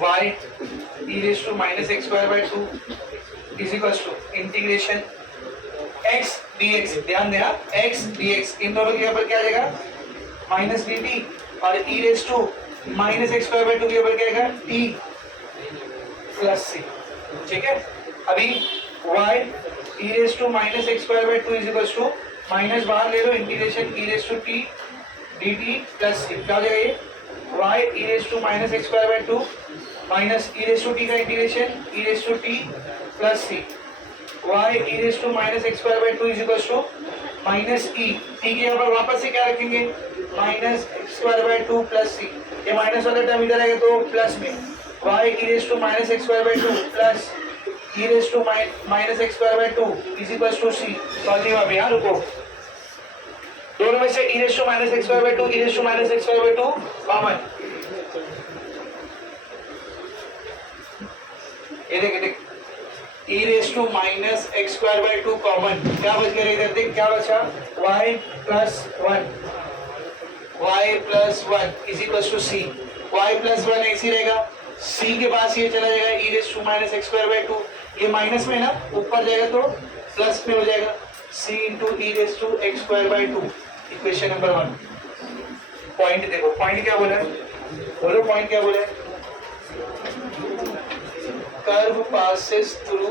y e raise to minus x square by 2 is equal to integration x dx, ध्यान देना x dx, इन दोनों के यहाँ पर क्या आ जाएगा माइनस dt, और e raise to minus x square by 2 के ऊपर क्या आएगा t प्लस c, ठीक है। अभी y e raise to minus x square by 2 is equal to, minus बाहर ले लो, integration e raise to t dt plus c, क्या हो जाएगा ये y e raise to minus x square by 2 minus e raise to t का integration e raise to t plus c, y e raise to minus x square by 2 is equal to minus e, t के यहाँ पर वापस से क्या रखेंगे minus x square by 2 plus c, ये minus वाला टर्म इधर आएगा तो प्लस में y e raise to minus x square by 2 plus e raise to minus x square by 2 is equal to c, solve यहाँ पे, यहाँ रुको, दोनों में से e raise to minus x square by 2 e raise to minus x square by 2 common, ये देख देख e raise to minus x square by 2 common, क्या बच गया इधर देख, क्या बचा y plus 1 is equal to c, y plus 1 ऐसी रहेगा, c के पास ये चला जाएगा e raise to minus x square by 2, ये माइनस में ना ऊपर जाएगा तो प्लस में हो जाएगा c into e raise to x square by 2, equation number 1। Point देखो, पॉइंट क्या बोला है, बोलो पॉइंट क्या बोला है, कर्व पासेस थ्रू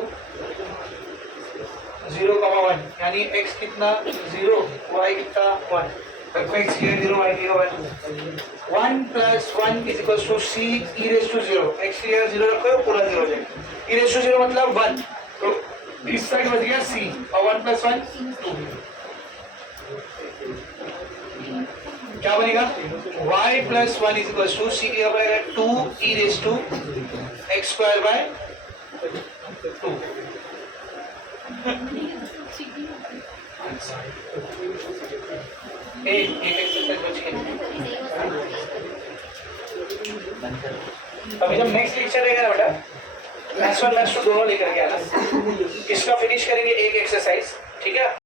0,1, यानी x कितना 0, y कितना 1, रखो x here 0, y here 1, 1 plus 1 is equal to c e raise to 0, x here 0 रखो पूरा 0 हो जाएगा, e रेज़ टू 0 मतलब 1, तो इस साइड बच गया c, और 1 प्लस 1 2, क्या बनेगा y plus 1 is equal to c क्या बनेगा 2 e raise to x square by 2 एक एक्सरसाइज बच गई। अभी जब नेक्स्ट लेक्चर रहेगा ना बेटा मैथ्स 1 मैथ्स 2 दोनों लेकर के आना, इसका फिनिश करेंगे एक एक्सरसाइज, ठीक है।